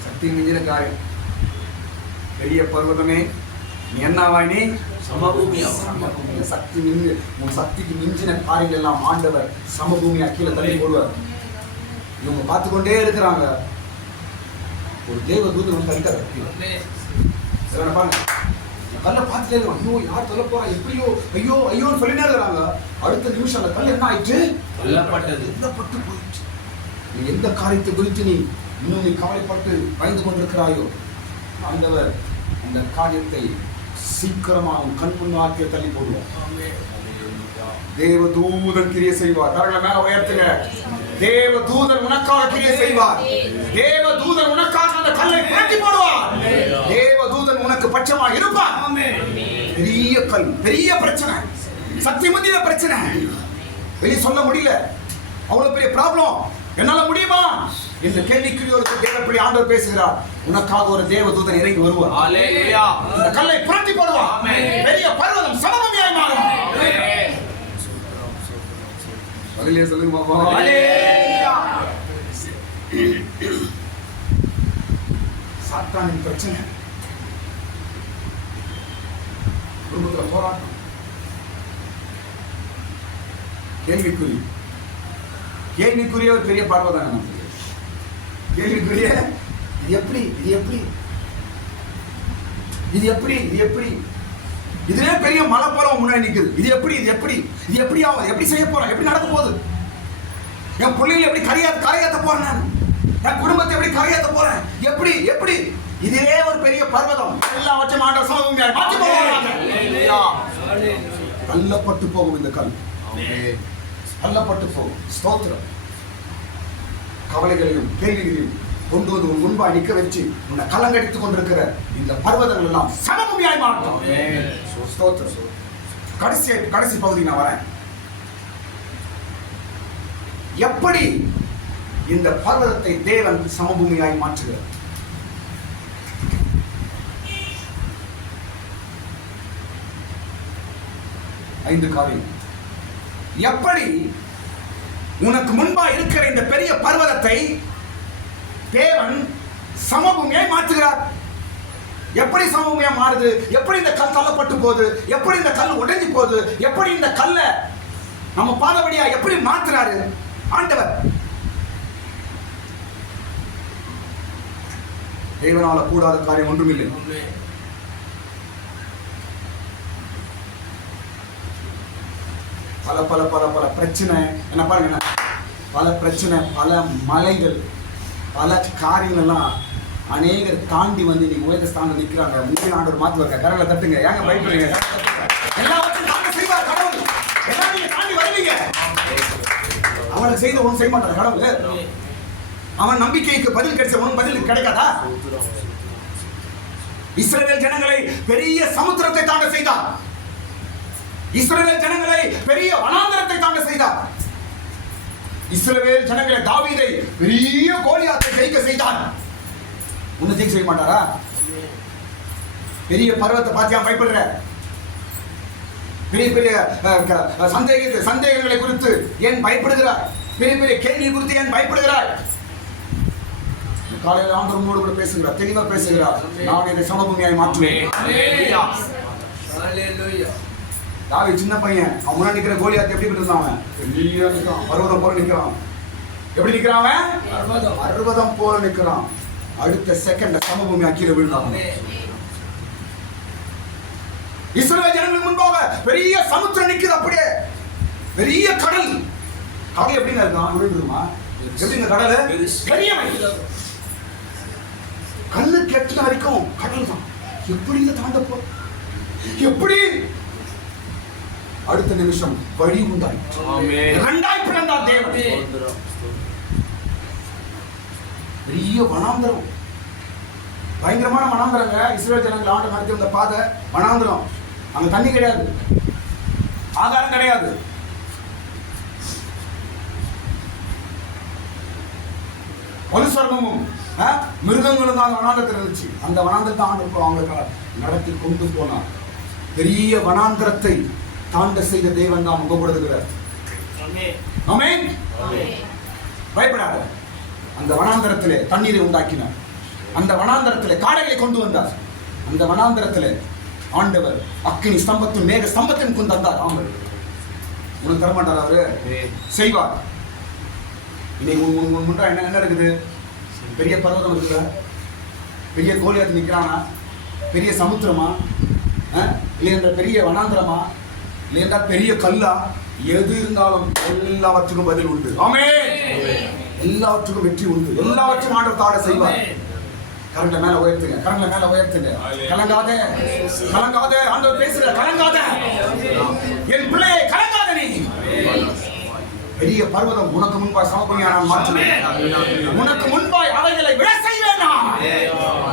சக்தி மிஞ்சின காரியம். பெரிய பர்வதமே நீ என்னவாய்? நீ சமபூமியா. சக்தி மிஞ்சி உன் சக்திக்கு மிஞ்சின காரியங்கள் எல்லாம் ஆண்டவர் சமபூமியா கீழே தள்ளி போடுவார். இவங்க பார்த்து கொண்டே இருக்கிறாங்க. ஒரு தேவ தூதன் வந்து தடுக்கிறார். பாருங்க, கல்லை பார்த்துட்டே இருக்காங்க. ஐயோ, யார் தள்ள போறா? எப்படியோ, ஐயோ ஐயோன்னு சொல்லினே இருக்கிறாங்க. அடுத்த நிமிஷம் அந்த கல் என்ன ஆயிடுச்சு? தள்ளப்பட்டு போயிடுச்சு. நீ எந்த காரியத்தை குறித்து நீ இன்னும் நீ கவலைப்பட்டு பயந்து கொண்டிருக்கிறாயோ, ஆண்டவர் அந்த காரியத்தை சீக்கிரமாக கண் முன்னாக்கிய தள்ளி போடுவார். தேவ தூதன் கிரியை செய்வார். கரங்களை மேல உயர்த்துங்க. தேவ தூதன் உனக்காக கிரியை செய்வார். தேவ தூதன் உனக்காக அந்த கல்லை புரட்டி போடுவார். தேவ தூதன் உனக்கு பட்சமாக இருப்பார். பெரிய கல், பெரிய பிரச்சனை, சக்தி முந்தின பிரச்சனை, வெளியே சொல்ல முடியல, அவ்வளவு பெரிய ப்ராப்ளம், என்னால முடியுமா இந்த கேள்விக்குரிய ஒரு தேவப்படி ஆண்டவர் பேசுகிறார். உனக்காக ஒரு தேவ தூதன் இறங்கி வருவார். ஹalleluya. இந்த கல்லை புரட்டி போடுவார். பெரிய பர்வதம் சமபூமியாய் மாறும். அதிலே சொல்லுங்க மாமா. ஹalleluya. சாத்தானின் பிரச்சனை, குடும்பத்துல போராட்டம், கேள்விக்குரிய ஒரு பெரிய பார்வைதாங்க. நமக்கு கேள்விக்குரிய இது எப்படி இதுவே பெரிய மலை போல முன்னாடி நிக்குது. இது எப்படி ஆகும்? எப்படி செய்ய போறேன்? எப்படி நடக்க போகுது? என் பிள்ளைகளை எப்படி கரையாத்த போறேன்? நான் என் குடும்பத்தை எப்படி கரையாத்த போறேன்? எப்படி இதுவே ஒரு பெரிய பர்வதம். எல்லாவற்றையும் ஆண்டவர் சமபூமியாய் மாற்றி போவார். தள்ளப்பட்டு போகும் இந்த கல். தள்ளப்பட்டு போகும். ஸ்தோத்திரம். கவலைகளையும் கேள்விகளையும் கொண்டு வந்து உன் முன்பாக நிற்க வச்சு உன்னை கலங்கடித்துக் கொண்டிருக்கிற இந்த பர்வதங்கள் எல்லாம் சமபூமியாய் மாறும். ஸ்தோத்திரம். கடைசி பகுதி நான் வரேன். எப்படி இந்த பர்வதத்தை தேவன் சமபூமியாய் மாற்றுகிறார்? ஐந்து காரியம். எப்படி உனக்கு முன்பா இருக்கிற இந்த பெரிய பர்வதத்தை தேவன் சமபூமியாய் மாற்றுகிறார்? எப்படி சமபூமியா மாறுது? எப்படி இந்த கல் தள்ளப்பட்டு போகுது? எப்படி இந்த கல் உடைஞ்சு போகுது? எப்படி இந்த கல்லை நம்ம பாதபடியா எப்படி மாற்றுறாரு ஆண்டவர்? தேவனால கூடாத காரியம் ஒன்றுமில்லை. பல பல பல பல பிரச்சனை என்ன பாருங்க, பல பிரச்சனை, பல மலைகள், பல காரியங்கள்லாம் அநேகர் தாண்டி வந்து இன்னைக்கு உயர்ந்த ஸ்தானம் நிற்கிறாங்க. முக்கிய ஆண்டவர் மாற்றுவாங்க. கரங்களை தட்டுங்க. ஏங்க பயப்படுறீங்க? எல்லாவற்றையும் தாண்டி செய்வார் கடவுள். எல்லாம் நீங்க தாண்டி வருவீங்க. அவனுக்கு செய்த ஒன்றும் செய்ய மாட்டார் கடவுள். அவன் நம்பிக்கைக்கு பதில் கிடைச்ச ஒன்றும் பதில் கிடைக்காதா? இஸ்ரவேல் ஜனங்களை பெரிய சமுத்திரத்தை தாண்ட செய்தார். இஸ்ரவேல் ஜனங்களை பெரிய வனாந்தரத்தை தாண்ட செய்தார். இஸ்ரவேல் ஜனங்களை தாவீதை பெரிய கோலியாத்தை ஜெயிக்க செய்தார். உன்னை ஜெயிக்க செய்ய மாட்டாரா? பெரிய பர்வத்தை பார்த்தியா பயப்படுற? பெரிய பெரிய சந்தேகங்களை குறித்து ஏன் பயப்படுகிறார்? பெரிய பெரிய கேள்வி குறித்து ஏன் பயப்படுகிறார்? காலையில் ஆண்டவரோடு கூட பேசுகிறார், தெளிவா பேசுகிறார். நான் இதை சமபூமியாய் மாற்றுவேன். தாவீது சின்ன பையன், அவன் முன்னாடி நிக்கிற கோலியாத் எப்படி இருந்தான்? பெரிய நிற்கிறான், பர்வதம் போல நிற்கிறான். எப்படி நிற்கிறான்? பர்வதம் போல நிற்கிறான். அடுத்த செகண்ட்ல சமபூமி கீழே விழுந்தான். இஸ்ரவேல் ஜனங்களுக்கு முன்பாக பெரிய சமுத்திரம் நிக்குது. அப்படியே பெரிய கடல். கடல் எப்படிங்க இருக்கான்? விழுந்துருமா? எப்படிங்க கடல்? பெரிய கண்ணு கெட்ட வரைக்கும் கடல் தான். எப்படி இதை தாண்ட போ? எப்படி? அடுத்த நிமிஷம் வழி உண்டாய். இரண்டாய் பிளந்தார் தேவன். பெரிய வனாந்தரம், பயங்கரமான வனாந்தரங்க. இஸ்ரவேல் ஜனங்கள் ஆண்டு நடத்தி வந்த பாதை வனாந்தரம். அங்க தண்ணி கிடையாது, ஆகாரம் கிடையாது. மனுஷர்கமும் மிருகங்களும் தான் வனாந்தரத்தில் இருந்துச்சு. அந்த வனாந்தரத்தை ஆண்டு அவங்களுக்கு நடத்தி கொண்டு போனார். பெரிய வனாந்தரத்தை தாண்ட செய்த தேவன் தான் முகப்படுத்துகிறார். ஆமென். பயப்படாத. அந்த வனாந்தரத்திலே தண்ணீரை உண்டாக்கினார். அந்த வனாந்தரத்திலே காடைகளை கொண்டு வந்தார். அந்த வனாந்தரத்திலே ஆண்டவர் அக்கினி ஸ்தம்பத்தின் மேக ஸ்தம்பத்தின் கொண்டு வந்தார். ஆமாம், உனக்கு தரமாட்டார், அவரு செய்வார். இன்னைக்கு முன்றா என்ன இருக்குது? பெரிய பர்வதம் இருக்குல்ல, பெரிய கோலியாத் நிற்கிறானா? பெரிய சமுத்திரமா? இல்லைன்ற பெரிய வனாந்தரமா? இல்லைன்றா பெரிய கல்லா? எது இருந்தாலும் எல்லாவற்றுக்கும் பதில் உண்டு. ஆமென். எல்லாவற்றுக்கும் வெற்றி உண்டு. எல்லாவற்றையும் ஆண்டவர் தாட செய்வார். கரண்ட மேல உயர்த்துங்க, கரண்ட மேல உயர்த்துங்க. கலங்காத, கலங்காத. ஆண்டவர் பேசுற, கலங்காத என் பிள்ளையை, கலங்காத நீ. பெரிய பர்வதம் உனக்கு முன்பாய் சமபூமியாக நான் மாற்றுவேன். உனக்கு முன்பாய் அவைகளை விட செய்வேன் நான்.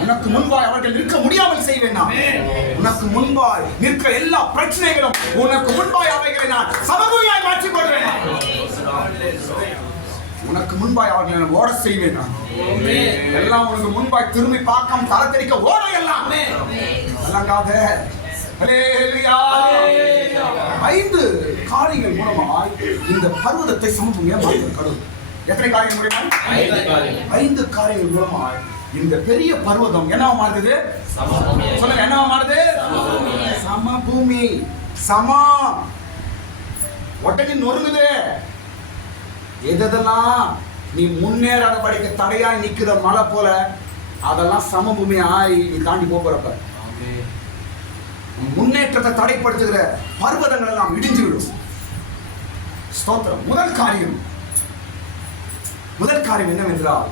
உனக்கு முன்பாய் அவர்கள் நிற்க முடியாமல் செய்வேன் நான். உனக்கு முன்பாய் நிற்க எல்லா பிரச்சனைகளும் உனக்கு முன்பாய் அவைகளை நான் சமபூமியாய் மாற்றி போடுவேன். உனக்கு முன்பாய் அவர்களை நான் ஓட செய்வேன் நான். எல்லாம் உனக்கு முன்பாய் திரும்பி பார்க்காம தரத்தெரிக்க ஓட எல்லாம். கலங்காத. ஹல்லேலூயா. 5 காரியங்கள் மூலமாய் இந்த பர்வதத்தை சமபூமியாக மாற்றுவார் கடவுள். எத்தனை காரியங்கள் மூலமா? 5 காரியங்கள் மூலமாய் இந்த பெரிய பர்வதம் என்னவா மாறுது? சொல்லுங்க, என்னவா மாறுது? சமபூமி. சமா ஒட்டகி நொறுங்குது. எதெல்லாம் நீ முன்னேறாத படிக்க தடையாய் நிக்கிற மலை போல அதெல்லாம் சமபூமி ஆய் நீ தாண்டி போறப்ப முன்னேற்றத்தை தடைப்படுத்துகிற பர்வதங்கள் எல்லாம் இடிஞ்சு விடும். ஸ்தோத்திரம். முதல் காரியம் என்னவென்றால்,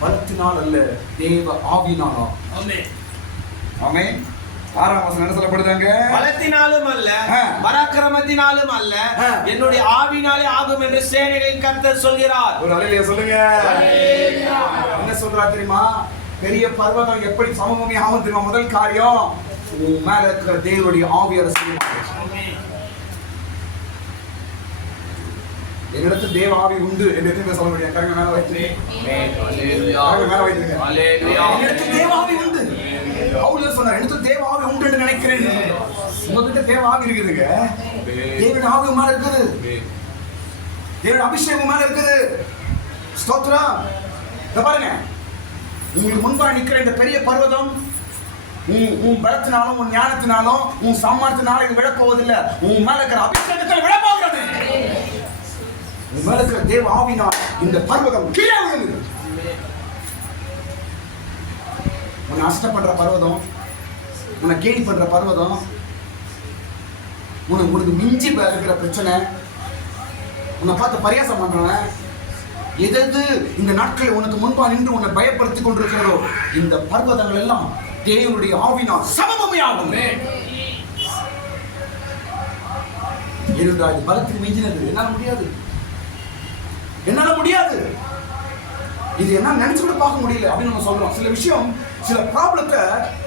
பலத்தினால் அல்ல, தேவ ஆவியினாலா. ஆமென். 6ஆம் வசனம் என்ன சொல்லப்படுதாங்க? பலத்தினாலும் அல்ல, பராக்கிரமத்தினாலும் அல்ல, என்னுடைய ஆவியினாலே ஆகும் என்று சேனைகளின் கர்த்தர் சொல்கிறார். ஒரு அல்லேலூயா சொல்லுங்க. என்ன சொல்றார் தெரியுமா? பெரிய பர்வதம் எப்படி சமபூமி ஆகும் தெரியுமா? முதல் காரியம், உன் மேல இருக்கிற தேவனுடைய ஆவியார என்னிடத்தில் தேவ ஆவி உண்டு என்று எதுவுமே சொல்ல முடியாது. கரங்க மேல வைத்து என்னிடத்தில் தேவ ஆவி உண்டு. பவுல் சொன்னார், என்னிடத்தில் தேவ ஆவி உண்டு என்று நினைக்கிறேன். உங்ககிட்ட தேவ ஆவி இருக்குதுங்க. தேவனுடைய ஆவி மேல இருக்குது. தேவனுடைய அபிஷேகம் மேல இருக்குது. ஸ்தோத்திரம். இத பாருங்க, உங்களுக்கு முன்பாக நிற்கிற இந்த பெரிய பர்வதம் உன் பலத்தினாலும் உன் ஞானத்தினாலும் உன் சாமர்த்தினாலும் இது விழப்போவதில்லை. உன் மேல இருக்கிற அபிஷேகத்தில் விழப்போகிறது. உன் மேல இருக்கிற தேவ ஆவினால் இந்த பர்வதம் கீழே விழுந்து. உன்னை அஷ்டப்படுற பர்வதம், உன்னை கேலி பண்ற பர்வதம், உனக்கு மிஞ்சி இருக்கிற பிரச்சனை, உன்னை பார்த்து பரியாசம் பண்றவன், எது இந்த நாட்களில் உனக்கு முன்பா நின்று உன்னை பயப்படுத்திக் கொண்டிருக்கிறதோ இந்த பர்வதங்கள் எல்லாம் தேவனுடைய ஆவினால் சமபூமியாகும். ஏனென்றால் இது பலத்துக்கு மிஞ்சினது. என்னால முடியாது, என்னால முடியாது, இது என்ன நினைச்சு கூட பார்க்க முடியல அப்படின்னு நம்ம சொல்றோம். சில விஷயம், சில ப்ராப்ளத்தை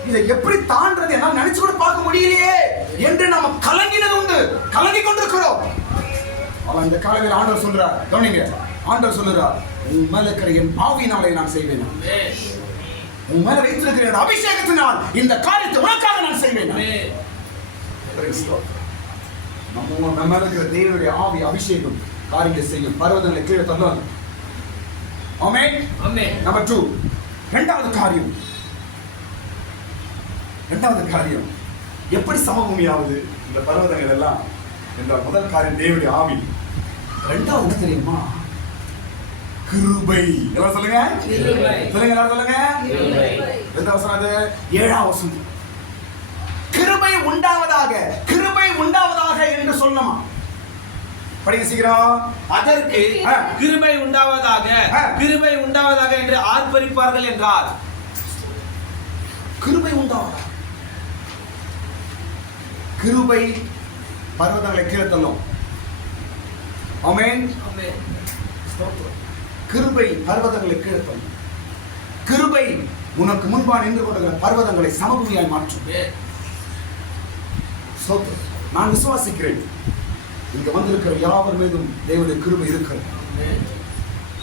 இதை எப்படி தாண்டது என்ன நினைச்சு கூட பார்க்க முடியலையே என்று நம்ம கலங்கினது உண்டு, கலங்கி கொண்டிருக்கிறோம். அவன் இந்த காலையில் ஆண்டவர் சொல்றார், கவனிங்க, ஆண்டவர் சொல்லுறார், உன் மேல இருக்கிற என் ஆவியினாலே நான் செய்வேன், உன் மேல வைத்திருக்கிற அபிஷேகத்தினால் இந்த காரியத்தை உனக்காக நான் செய்வேன். நம்ம மேல இருக்கிற தேவனுடைய ஆவி அபிஷேகம் காரியத்தை செய்யும், பர்வதங்களை கீழே தள்ளுவாங்க. ஆமென். நம்பர் 2, இரண்டாவது காரியம் எப்படி சமபூமியாவது இந்த பர்வதங்கள் எல்லாம் என்றால் முதல் காரியம் தேவனுடைய ஆவி. இரண்டாவது என்ன தெரியுமா? கிருபை. எல்லாம் சொல்லுங்க, சொல்லுங்க, எல்லாரும் சொல்லுங்க. எந்த வசனம் அது? 7ஆம் வசனம். கிருபை உண்டாவதாக, கிருபை உண்டாவதாக என்று சொல்லணுமா? படிங்க சீக்கிரம். அதற்கு கிருபை உண்டாவதாக, கிருபை உண்டாவதாக என்று ஆர்ப்பரிப்பார்கள் என்றார். கிருபை உண்டாவதாக, கிருபை பர்வதங்களை கீழே தள்ளும். ஆமென். கிருபை பர்வதங்களை கீழே தள்ளும். கிருபை உனக்கு முன்பா நின்று கொண்டிருக்கிற பர்வதங்களை சமபூமியாய் மாற்றும். நான் விசுவாசிக்கிறேன், இங்க வந்திருக்கிற யாவர் மீதும் தேவனுடைய கிருபை இருக்கிறது.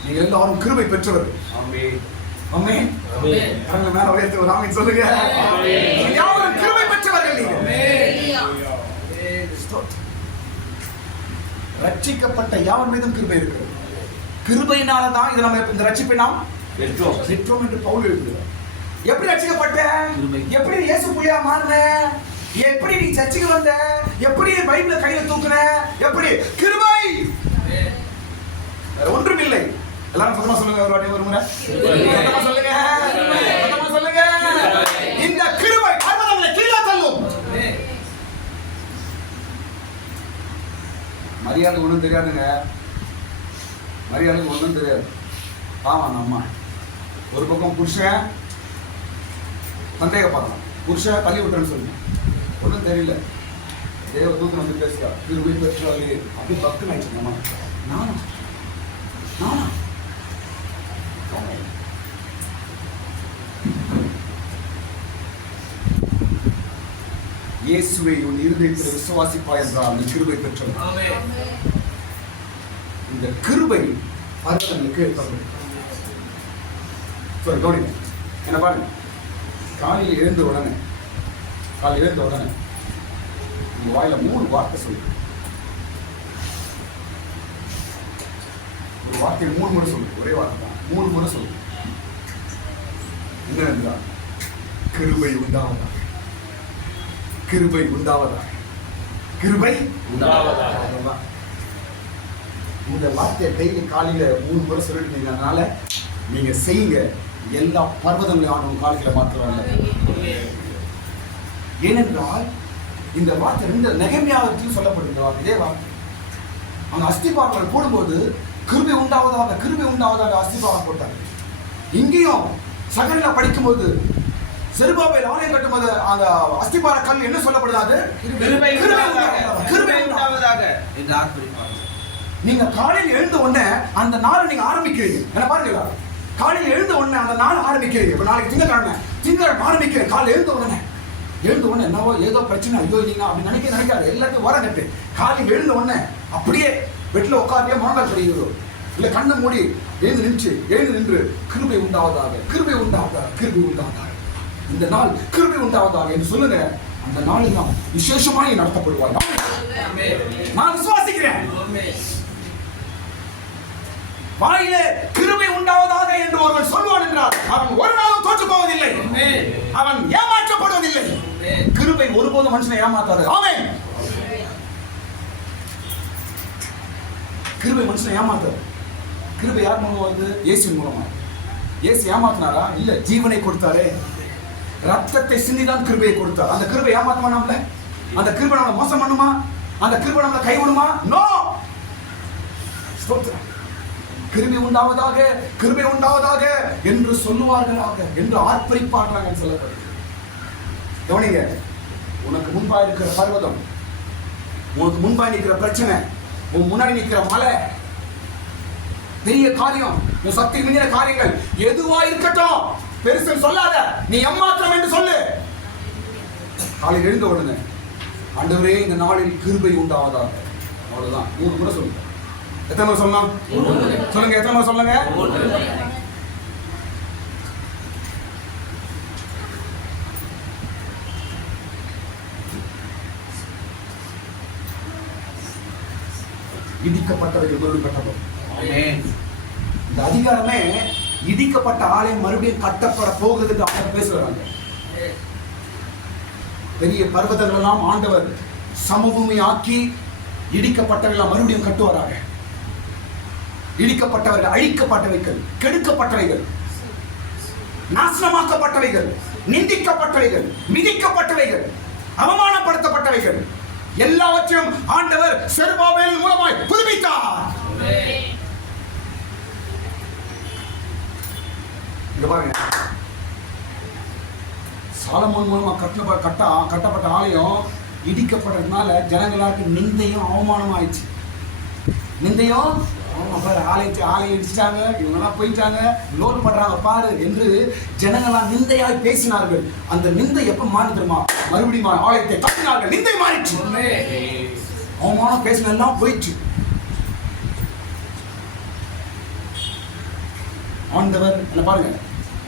நீங்க எல்லாரும் கிருபை பெற்றவர். ஆமென். ஆமென். கரங்களை மேல உயர்த்தி ஒரு ஆமென் சொல்லுங்க. யாவரும் கிருபை பெற்றவர்கள் நீங்க. ரட்சிக்கப்பட்ட யாவர் மீதும் கிருபை இருக்கிறது. கிருபையினால தான் இது நம்ம இந்த ரட்சிப்பை நாம் பெற்றோம் என்று பவுல் எழுதுகிறார். எப்படி ரட்சிக்கப்பட்ட? எப்படி இயேசு புள்ளியா மாறின? எப்படி நீ சர்ச்சுக்கு வந்த? எப்படி பைபிளை கையில தூக்குன? எப்படி? கிருபை, வேற ஒன்றும் இல்லை. எல்லாரும் சத்தமா சொல்லுங்க, ஒரு வாட்டி ஒரு முறை சத்தமா சொல்லுங்க, சத்தமா சொல்லுங்க. இந்த கிருபை பர்வதங்களை கீழே தள்ளும். மரியாதை ஒன்றும் தெரியாதுங்க, மரியாதைக்கு ஒன்றும் தெரியாது. பாவம் அம்மா. ஒரு பக்கம் புருஷன் சந்தேகப்படலாம், புருஷன் தள்ளி விட்டுறேன்னு சொல்லுங்க, ஒன்றும் தெரியல. தேவ தூக்கு வந்து பேசுறா, கிருபை பெற்றாலே அப்படி பக்தன் ஆயிடுச்சுங்கம்மா. நானா நானா இயேசுவை உன் இருதயத்தில் விசுவாசிப்பாய் என்றால் நீ கிருபை பெற்றவன். இந்த கிருபை பர்வதங்களுக்கு கவனிங்க. என்ன பாருங்க, காலையில் எழுந்த உடனே உங்க வாயில 3 வார்த்தை சொல்லு. ஒரு வார்த்தை 3 முறை சொல்லு, ஒரே வார்த்தை தான், 3 முறை சொல்லு. என்ன? கிருபை உண்டாவதாக, கிருபை உண்டாவதாக, கிருபை உண்டாவதாக. இந்த வார்த்தையை டெய்லி காலையில 3 முறை சொல்லிட்டு நீங்க செய்யுங்க, எல்லா பர்வதங்களையும் ஆனவங்க காலையில மாற்றுவாங்க. ஏனென்றால் இந்த வார்த்தை 2 நெகமியாவிலும் சொல்லப்பட்டிருக்கிறார். இதே வார்த்தை அவங்க அஸ்திபாரங்கள் போடும்போது கிருபை உண்டாவதாக, கிருபை உண்டாவதாக அஸ்திபாரம் போட்டாங்க. இங்கேயும் சகரில் படிக்கும்போது செருபாபேல் ஆலயம் கட்டும்போது அந்த அஸ்திபார கல் என்ன சொல்லப்படுது? கிருபை உண்டாவதாக என்று ஆர்ப்பரிப்பாங்க. நீங்க காலையில் எழுந்த உடனே அந்த நாளை நீங்க ஆரம்பிக்கிறீங்க. என்ன பாருங்க, காலையில் எழுந்த உடனே அந்த நாள் ஆரம்பிக்கிறீங்க. இப்ப நாளைக்கு திங்கட்கிழமை ஆரம்பிக்கிறேன். காலையில் எழுந்த உடனே என்னவோ ஏதோ பிரச்சனை, ஐயோ நீங்க அப்படி நினைக்காது, எல்லாத்தையும் வர கட்டு. காலையில் எழுந்த உடனே அப்படியே பெட்டில் உட்கார்ந்தே முழங்கால் படிக்கிறோம், இல்ல கண்ணை மூடி எழுந்து நின்று கிருபை உண்டாவதாக, கிருபை உண்டாவதாக, கிருபை உண்டாவதாக, இந்த நாள் கிருபை உண்டாவதாக என்று சொல்லுங்க. அந்த நாளில் நாம் விசேஷமாய் நடத்தப்படுவார். நான் விசுவாசிக்கிறேன். வாயிலே கிருபை உண்டாவதாக என்று ஒருவன் சொல்வான் என்றால் அவன் ஒரு நாளும் தோற்று போவதில்லை, அவன் ஏமாற்றப்படுவதில்லை. கிருபை ஒருபோதும் மனுஷனை ஏமாத்தாது. ஆமென். கிருபை மனுஷனை ஏமாத்தாது. கிருபை யார் மூலமா வருது? இயேசுவின் மூலமா. இயேசு ஏமாத்தினாரா? இல்ல, ஜீவனை கொடுத்தாரே, ரத்தத்தை சிந்திதான் கிருபையை கொடுத்தார். அந்த கிருபை ஏமாத்தமா நம்மள? அந்த கிருபை நம்மளை மோசம் பண்ணுமா? அந்த கிருபை நம்மளை கைவிடுமா? நோ. ஸ்தோத்திரம். கிருபை உண்டாவதாக, கிருபை உண்டாவதாக என்று சொல்லுவார்களாக என்று ஆர்ப்பரிப்பார்களாக சொல்லப்படுது. கவனிங்க, உனக்கு முன்பாக இருக்கிற பர்வதம், உனக்கு முன்பாக நிற்கிற பிரச்சனை, உன் முன்னாடி நிற்கிற மலை, பெரிய காரியம், உன் சக்தி மிஞ்சின காரியங்கள் எதுவா இருக்கட்டும், பெருசு சொல்லாத, நீ எம்மாத்திரம் என்று சொல்லு. காலையில் எழுந்த உடனே ஆண்டவரே இந்த நாளில் கிருபை உண்டாவதாக. அவ்வளவுதான். 3 கூட சொல்லுங்க. எத்தனை முறை சொல்லலாம் சொல்லுங்க? எத்தனை முறை சொல்லுங்க? இடிக்கப்பட்டவர்கள் மறுபடியும் கட்டப்படும். இந்த அதிகாரமே இடிக்கப்பட்ட ஆலயம் மறுபடியும் கட்டப்பட போகுதுன்னு அவங்க பேசுறாங்க. பெரிய பர்வதங்கள் எல்லாம் ஆண்டவர் சமபூமி ஆக்கி இடிக்கப்பட்டவர்கள் மறுபடியும் கட்டுவாராக. இடிக்கப்பட்டவர்கள், அழிக்கப்பட்டவைகள், கெடுக்கப்பட்டவைகள், நாசனமாக்கப்பட்டவைகள், நிந்திக்கப்பட்டவைகள், மிதிக்கப்பட்டவைகள், அவமானப்படுத்தப்பட்டவைகள் எல்லாவற்றையும் ஆண்டவர் செருபாபேல் மூலமாய் புதுப்பித்தார். இங்க பாருங்க, சாலமோன் மூலமா கட்டப்பட்ட ஆலயம் இடிக்கப்பட்டதுனால ஜனங்களாக்கு நிந்தையும் அவமானம் ஆயிடுச்சு. நிந்தையும் ஆலயம் இடிச்சிட்டாங்க, இவங்கெல்லாம் போயிட்டாங்க, லோன் பண்றாங்க பாரு என்று ஜனங்களாம் நிந்தையாய் பேசினார்கள். அந்த நிந்தை எப்ப மாறி தெரியுமா? மறுபடியும் ஆலயத்தை கட்டினார்கள், நிந்தை மாறிச்சு. அவமானம் பேசின எல்லாம் போயிடுச்சு. ஆண்டவர் என்ன பாருங்க,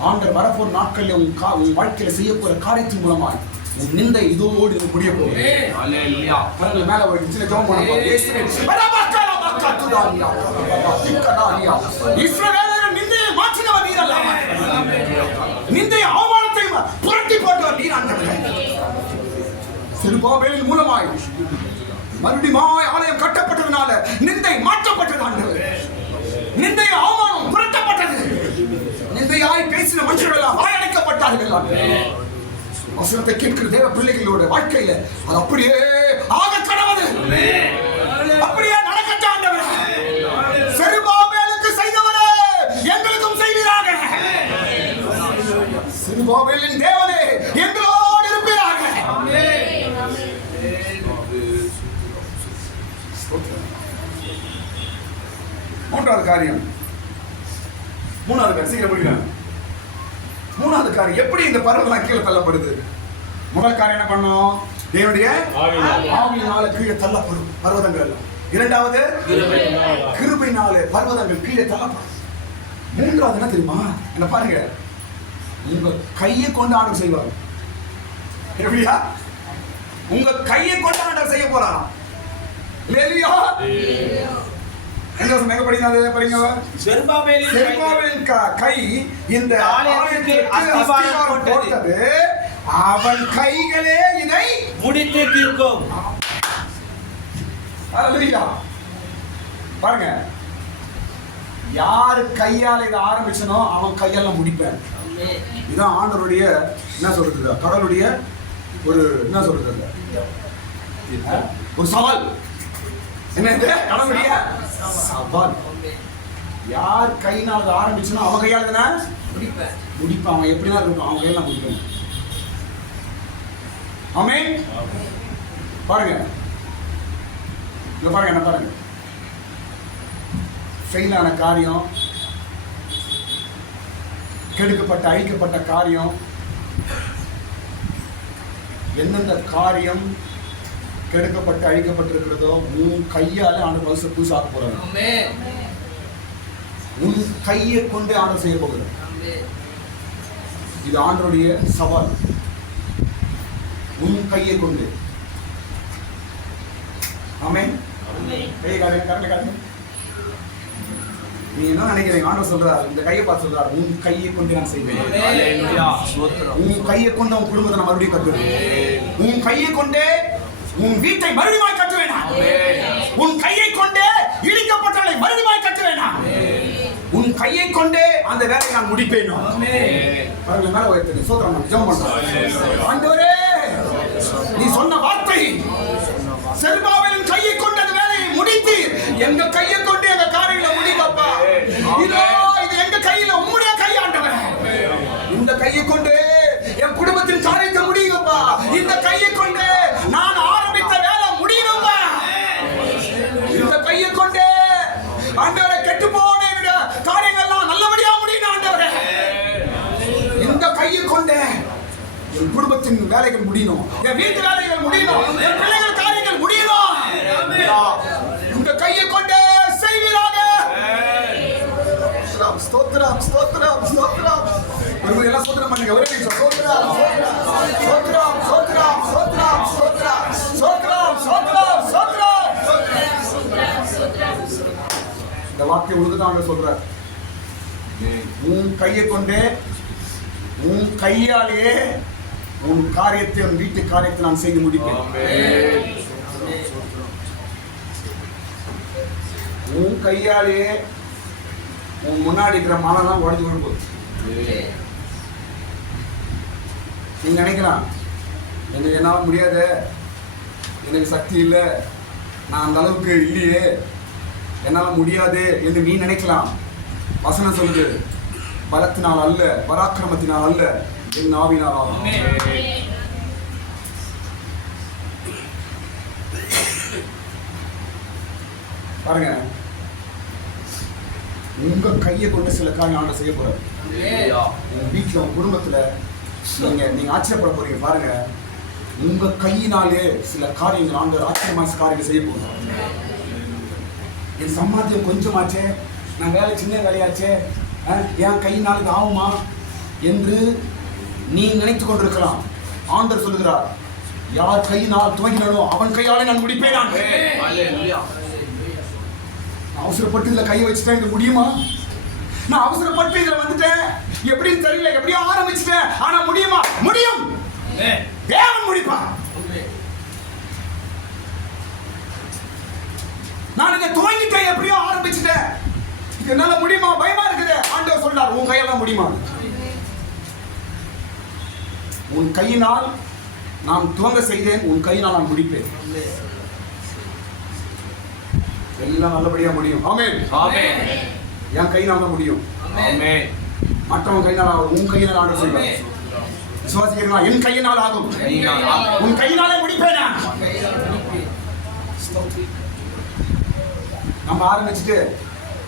ஆண்டவர் வரப்போற நாட்களில் உன் வாழ்க்கையில செய்ய போற காரியத்தின் மூலமா உன் நிந்தை இதோடு முடிய போகுது. ஹalleluya. பரல மேல ஒரு சின்ன ஜெபம் பண்ணுவோம். இஸ்ரவேலர் நிந்தையை மாற்றினவர் நீர் அல்ல. நிந்தை அவமானத்தை புரட்டி போட்டவர் நீர் ஆண்டவரே. செருபாபேலின் மூலமாய் மறுபடியும் ஆலயம் கட்டப்பட்டதனால நிந்தை மாற்றப்பட்டது ஆண்டவரே. நிந்தை அவமானம் புரட்டப்பட்டது. நிந்தையாய் பேசின மனுஷர்கள் எல்லாம் வாயடைக்கப்பட்டார்கள். வசனத்தை கேட்கிற தேவ பிள்ளைகளோட வாழ்க்கையில அது அப்படியே ஆக கடவுது, அப்படியே நடக்கட்டும் ஆண்டவரே. செருபாபேலுக்கு செய்தவரே எங்களுக்கும் செய்வீராக. செருபாபேலின் தேவனே எங்களோடு இருப்பீராக. மூன்றாவது காரியம் சீக்கிரம் முடியலாம். மூணாவது காரியம், எப்படி இந்த பர்வதம் கீழே தள்ளப்படுது? முதல் காரியம் என்ன பண்ணோம்? தேவனுடைய ஆவியினால கீழே தள்ளப்படும் பர்வதங்கள். இரண்டாவது கிருபையினால பர்வதங்கள் கீழே தள்ளப்படும். மூன்றாவது என்ன தெரியுமா? என்ன பாருங்க, உங்க கையை கொண்டு ஆண்டவர் செய்வார். எப்படியா? உங்க கையை கொண்டு ஆண்டவர் செய்ய போறாராம். இல்லையா? எங்க படிங்க. செருபாபேலின் கை இந்த ஆலயத்திற்கு அஸ்திவாரம் போட்டது. அவன் கைகளே இதை முடித்து தீர்க்கும். ஹalleluya. பாருங்க, யாரு கையால இதை ஆரம்பிச்சனோ அவன் கையால முடிப்பேன். இதுதான் ஆண்டவருடைய என்ன சொல்றது, கடவுளுடைய ஒரு என்ன சொல்றது, ஒரு சவால். என்னது? கடவுளுடைய சவால். யார் கையினால் ஆரம்பிச்சனோ அவன் கையால தானே முடிப்பேன். அவன் எப்படிதான் இருக்கும், அவன் கையில முடிக்கணும். ஆமென். பாருங்க, இங்க பாருங்க, என்ன பாருங்க, ஃபெயிலான காரியம், கெடுக்கப்பட்ட அழிக்கப்பட்ட காரியம், எந்தெந்த காரியம் கெடுக்கப்பட்டு அழிக்கப்பட்டிருக்கிறதோ உன் கையால ஆண்டவர் புதுசாக போறாங்க. உன் கையை கொண்டு ஆண்டவர் செய்ய போகிறார். இது ஆண்டவருடைய சவால். உன் கையை கொண்டு. ஆமென். கையை காட்டுங்க. நீ என்ன நினைக்கிறீங்க? ஆண்டவர் சொல்றார், இந்த கையை பார்த்து சொல்றார், உன் கையை கொண்டு நான் செய்வேன். உன் கையை கொண்டு உன் குடும்பத்தை நான் மறுபடியும் கட்டுவேன். உன் கையை கொண்டே உன் வீட்டை மறுபடியும் கட்டுவேனா? உன் கையை கொண்டே இடிக்கப்பட்டவளை மறுபடியும் கட்டுவேனா? உன் கையை கொண்டே அந்த வேலையை நான் முடிப்பேன். பாருங்க, மேல உயர்த்துங்க. சோதரம் நான் ஜெபம் பண்றேன். ஆண்டவரே, நீ சொன்ன வார்த்தை செருபாபேலின் கையை கொண்டு அந்த வேலையை முடித்து எங்க கையை கொண்டு எங்க காரியங்களை முடிக்கப்பா. வீட்டின் வேலைகள் முடியணும், என் வீட்டு வேலைகள் முடியணும், என் பிள்ளைகள் காரியங்கள் முடியணும். உங்க கையை கொண்டே செய்வீராக. ஸ்தோத்திரம் ஸ்தோத்திரம் ஸ்தோத்திரம். ஒரு எல்லாம் ஸ்தோத்திரம் பண்ணுங்க. ஒரே நிமிஷம். ஸ்தோத்திரம் ஸ்தோத்திரம் ஸ்தோத்திரம் ஸ்தோத்திரம் ஸ்தோத்திரம் ஸ்தோத்திரம் ஸ்தோத்திரம் ஸ்தோத்திரம். இந்த வார்த்தை உழுதுதான் சொல்றார். உன் கையை கொண்டே, உன் கையாலேயே உன் காரியத்தை, உன் வீட்டு காரியத்தை நான் செய்து முடிப்பேன். உன் கையாலேயே உன் முன்னாடி இருக்கிற மனதான் உடஞ்சு விடும்போது நீங்க நினைக்கலாம், எனக்கு என்னால் முடியாது, எனக்கு சக்தி இல்லை, நான் அந்த அளவுக்கு இல்லையே, என்னால் முடியாது என்று நீ நினைக்கலாம். வசனம் சொல்லுது, பலத்தினால் அல்ல, பராக்கிரமத்தினால் அல்ல, என் ஆவினால் ஆகும். பாருங்க, உங்க கையை கொண்டு சில காரியம் ஆண்டவர் செய்ய போறாரு. உங்க வீட்டுல, உங்க குடும்பத்துல நீங்க ஆச்சரியப்பட போறீங்க. பாருங்க, உங்க கையினாலே சில காரியங்கள் ஆண்டவர் ஆச்சரியமான காரியங்கள் செய்ய போறாரு. என் சம்பாத்தியம் கொஞ்சமாச்சே, நான் வேலை சின்ன வேலையாச்சே, என் கையினால் இது ஆகுமா என்று நீ நினைத்துக் கொண்டிருக்கலாம். ஆண்டவர் சொல்லுகிறார், யார் கையினால் துவங்கினோ அவன் கையாலே நான் முடிப்பேன். நான் அவசரப்பட்டு இதுல கையை வச்சுட்டேன், இது முடியுமா? நான் அவசரப்பட்டு இதுல வந்துட்டேன், எப்படின்னு தெரியல, எப்படியோ ஆரம்பிச்சுட்டேன், ஆனா முடியுமா? முடியும். தேவன் முடிப்பான். நான் இதை துவங்கிட்டேன், எப்படியோ ஆரம்பிச்சுட்டேன், என்னால முடியுமா? பயமா இருக்குது. ஆண்டவர் சொல்றார், உன் கையெல்லாம் முடியுமா? உன் கையினால் நான் துவங்க செய்தேன், உன் கையினால் நான் முடிப்பேன். எல்லாம் நல்லபடியா முடியும். ஆமென் ஆமென். என் கையினால் தான் முடியும். ஆமென். மற்றவன் கையினால் ஆகும், உன் கையினால் ஆண்டவர் செய்வார். விசுவாசிக்கிறீங்களா? என் கையினால் ஆகும், உன் கையினாலே முடிப்பேன். நம்ம ஆரம்பிச்சுட்டு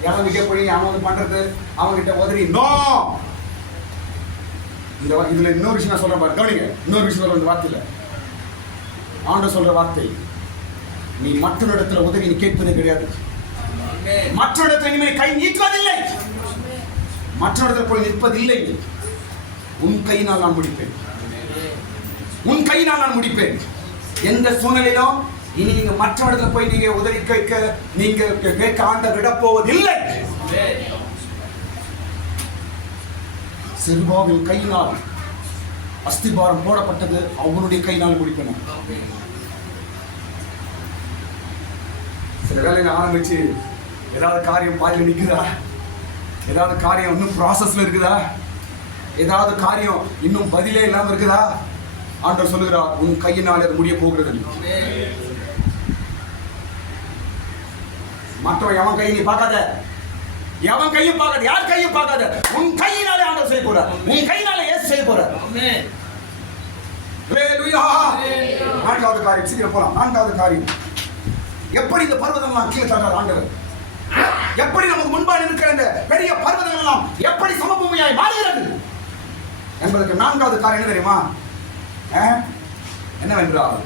எவன்கிட்ட போய் அவன் பண்றது, அவன்கிட்ட உதறி நோ. இதுல இன்னொரு விஷயம் நான் சொல்றேன் பாரு, கவனிங்க. இன்னொரு விஷயம் சொல்ற வார்த்தையில ஆண்டவர் சொல்ற வார்த்தை, நீ மற்றொரு இடத்துல உதவி நீ கேட்பதே கிடையாது. மற்றொரு இடத்துல நீ கை நீட்டுவதில்லை, மற்றொரு இடத்துல போய் நிற்பதில்லை. உன் கையினால் நான் முடிப்பேன், உன் கையினால் நான் முடிப்பேன். எந்த சூழ்நிலையிலும் இனி நீங்க மற்ற இடத்துல போய் நீங்க உதவி கேட்க, நீங்க கேட்க ஆண்டவர் விடப்போவதில்லை. செருபாவின் கையினால் அஸ்திபாரம் போடப்பட்டது, அவனுடைய கையினால் முடிப்பேன். சில வேலையை ஆரம்பிச்சு ஏதாவது காரியம் பாதியில் நிற்குதா, ஏதாவது காரியம் இன்னும் ப்ராசஸ்ல இருக்குதா, ஏதாவது காரியம் இன்னும் பதிலே இல்லாம இருக்குதா, ஆண்டவர் சொல்லுகிறார், உன் கையினால் அது முடிய போகிறது. மற்றவன் எவன் கையை நீ பார்க்காத, எவன் கையும் பார்க்காத, யார் கையும் பார்க்காத, உன் கையினாலே ஆண்டவர் செய்ய போறார், உன் கையினாலே இயேசு செய்ய போறார். ஹல்லேலூயா. நான்காவது காரியம், சீக்கிரம் போலாம். நான்காவது காரியம், எப்படி இந்த பர்வதங்கள்லாம் கீழே தள்ளுறார் ஆண்டவர், எப்படி நமக்கு முன்பாக இருக்கிற இந்த பெரிய பர்வதங்கள் எல்லாம் எப்படி சமபூமியாய் மாறுகிறது என்பதற்கு நான்காவது காரியம் என்ன தெரியுமா? என்னவென்றால்,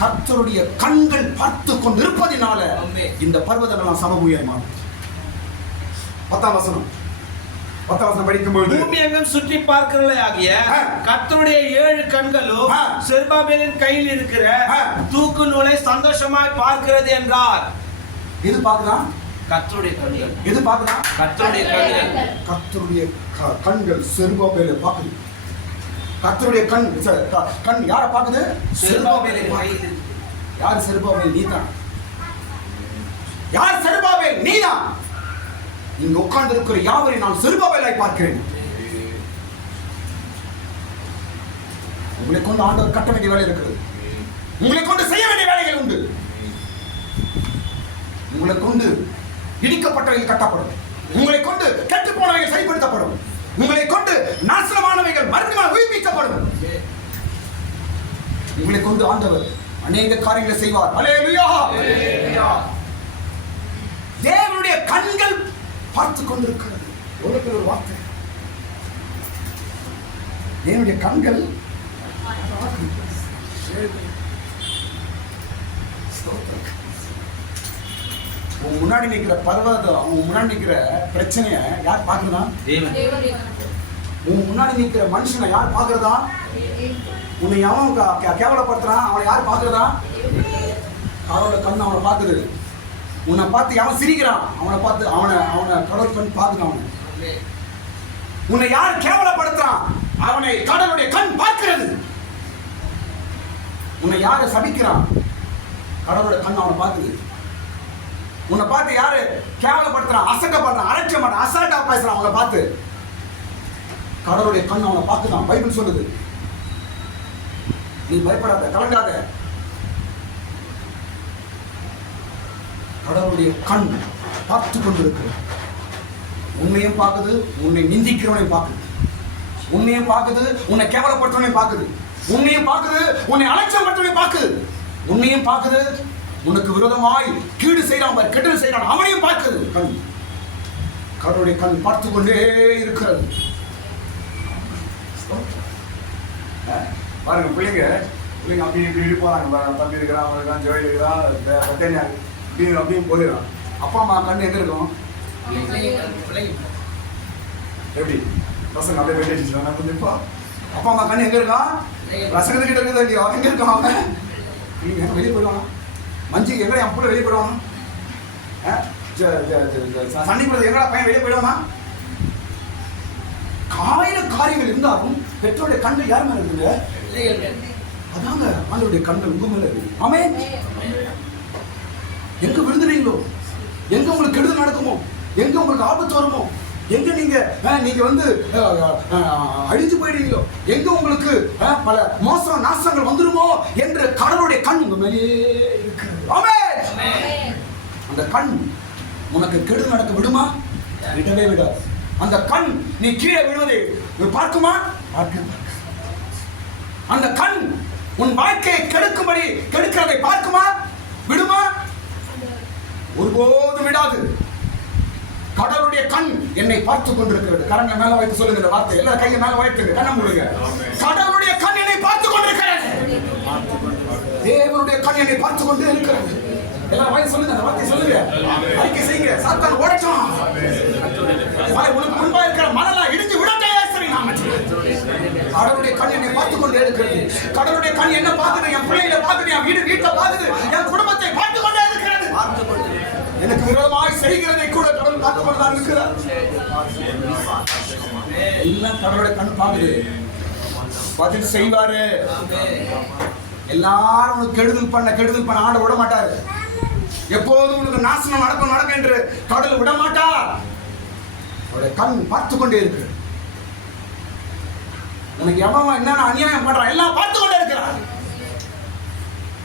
கர்த்தருடைய கண்கள் பார்த்து கொண்டு இருப்பதினால இந்த பர்வதங்கள் சமபூமியாய் மாறும். 10ஆம் வசனம் படிக்கும்போது, பூமி எங்கும் சுற்றி பார்க்கிறவர்களே ஆகிய கர்த்தருடைய 7 கண்களும் செருபாபேலின் கையில் இருக்கிற தூக்கு நூலை சந்தோஷமாய் பார்க்கிறது என்றார். எது பார்க்கலாம்? கர்த்தருடைய கண்கள். எது பார்க்கலாம்? கர்த்தருடைய கண்கள். கர்த்தருடைய கண்கள் செருபாபேலை பார்க்குது. கர்த்தருடைய கண் யாரை பார்க்குது? செருபாபேலை. யார் செருபாபேல்? நீதான். யார் செருபாபேல்? நீதான். இங்க உட்கார்ந்து இருக்கிற யாவரை நான் செருபாபேலாய் பார்க்கிறேன். உங்களை கொண்டு ஆண்டவர் கட்ட வேண்டிய வேலை இருக்கிறது, உங்களை கொண்டு செய்ய வேண்டிய வேலைகள் உண்டு. உங்களை கொண்டு இடிக்கப்பட்டவைகள் கட்டப்படும், உங்களை கொண்டு கெட்டு போனவைகள் சரிப்படுத்தப்படும், உங்களை கொண்டு நாசனமானவைகள் மறுபடியும் உயிர்ப்பிக்கப்படும். உங்களை கொண்டு ஆண்டவர் அநேக காரியங்களை செய்வார். அல்லேலூயா. தேவனுடைய கண்கள் பார்த்து கொண்டிருக்கிறது. எவ்வளவு பெரிய ஒரு வார்த்தை! தேவனுடைய கண்கள் உன் முன்னாடி நிக்கிற பர்வதம், உன் முன்னாடி நிக்கிற பிரச்சனைய யார் பாக்குறதா? உன் முன்னாடி நிக்கிற மனுஷனை யார் பாக்குறதா? உன்னை அவன் கேவலப்படுத்துறான், அவனை யார் பாக்குறதா? கடவுளோட கண் அவனை பாக்குது. உன்னை பார்த்து அவன் சிரிக்கிறான், அவனை பார்த்து அவனை கடவுள் கண் பாக்குது. அவனை உன்னை யார் கேவலப்படுத்துறான், அவனை கடவுளுடைய கண் பார்க்கிறது. உன்னை யாரு சபிக்கிறான், கடவுளோட கண் அவனை பார்க்குது. உன்னை பார்த்து யாரு கேவலப்படுத்துறான், அசட்டப்படுறான், அரைச்ச மாட்டான், அசால்ட்டா பேசுறான், அவனை பார்த்து கடவுளுடைய கண் அவனை பார்க்குதான். பைபிள் சொல்லுது. நீ பயப்படாத, கலங்காத. கடவுளுடைய கண் பார்த்து கொண்டிருக்கிறது. உன்னையும் பார்க்குது, உன்னை நிந்திக்கிறவனையும் பார்க்குது. உன்னையும் பார்க்குது, உன்னை கேவலப்படுத்துவனையும் பார்க்குது. உன்னையும் பார்க்குது, உன்னை அலட்சியம் படுத்துவனையும் பார்க்குது. உன்னையும் பார்க்குது, உனக்கு விரோதமாய் கீடு செய்யறான், கெட்டது செய்யறான், அவனையும் பார்க்குது. கண், கடவுளுடைய கண் பார்த்து கொண்டே இருக்கிறது. பாருங்க, பிள்ளைங்க அப்படி இப்படி போறாங்க. தம்பி இருக்கிறான், அவன் இருக்கான், ஜோயில் இருக்கிறான், பத்தேனியா அப்படியும் போயிடும். அப்பா அம்மா கண் எங்க இருக்கும்? எப்படி பசங்க அப்படியே வெளியே வச்சுருவாங்க. இப்போ அப்பா அம்மா கண் எங்க இருக்கான்? ரசகத்துக்கிட்ட இருக்குது இல்லையோ, எங்க இருக்கான்? அவன் வெளியே போயிடுவான். மஞ்சு எங்கடா என் பிள்ளை வெளியே போயிடுவான்? சன்னி பிள்ளை எங்கடா பையன் வெளியே போயிடுவானா? ஆயிரம் காரியங்கள் இருந்தாலும் பெற்றோருடைய கண்கள் யார் மேல இருக்குங்க? அதாங்க ஆண்டவருடைய கண்கள் உங்க மேல இருக்கு. ஆமென். எங்க விழுந்துறீங்களோ, எங்க உங்களுக்கு கெடுதல் நடக்குமோ, எங்க உங்களுக்கு ஆபத்து வருமோ, எங்க நீங்க வந்து அழிஞ்சு போயிடுவீங்களோ, எங்க உங்களுக்கு பல மோசம் நாசங்கள் வந்துருமோ என்று கடவுளுடைய கண் உங்க மேலேயே இருக்கு. ஆமென். அந்த கண் உனக்கு கெடுதல் நடக்க விடுமா? விடவே விடாது. அந்த கண் நீ கீழே விழுவதை பார்க்குமா? அந்த கண் உன் வாழ்க்கையை கெடுக்கும்படி கெடுக்கிறதை பார்க்குமா? விடுமா? ஒருபோதும் விடாது. கடவுளுடைய கண் என்னை பார்த்து கொண்டிருக்கிறது. கரங்க மேல வைத்து சொல்லுங்க இந்த வார்த்தை. எல்லாரும் கையை மேல வைத்துங்க, கண்ண மூடுங்க. கடவுளுடைய கண் என்னை பார்த்து கொண்டிருக்கிறது. தேவனுடைய கண் என்னை பார்த்து கொண்டே இருக்கிறது. எல்லாரும் வாய் சொல்லுங்க, அந்த வார்த்தை சொல்லுங்க, அறிக்கை செய்யுங்க. சாத்தான் ஓடட்டும். உனக்கு முன்பா இருக்கிற மணலாம் இடிஞ்சு விடட்டே. கடவுளுடைய கண் என்னை பார்த்து கொண்டே இருக்கிறது. கடவுளுடைய கண் என்ன பார்க்குது? என் பிள்ளைகளை பார்க்குது, என் வீட்டை பார்க்குது, என் குடும்பத்தை பார்த்து கொண்டே இருக்கிறது. எனக்கு விரோதமாய் செய்கிறதை கூட கடவுள் பார்த்து கொண்டுதான் இருக்கிறார். எல்லாம் கடவுளுடைய கண் பார்க்குது, பதில் செய்வாரு. எல்லாரும் உனக்கு கெடுதல் பண்ண ஆண்ட விட மாட்டாரு. எப்போதும் உனக்கு நாசனம் நடக்கும் என்று கடவுள் விட மாட்டார். அவருடைய கண் பார்த்து கொண்டே இருக்கு. உனக்கு எவன் என்னென்ன அநியாயம் பண்றான் எல்லாம் பார்த்து கொண்டே இருக்கிறான்.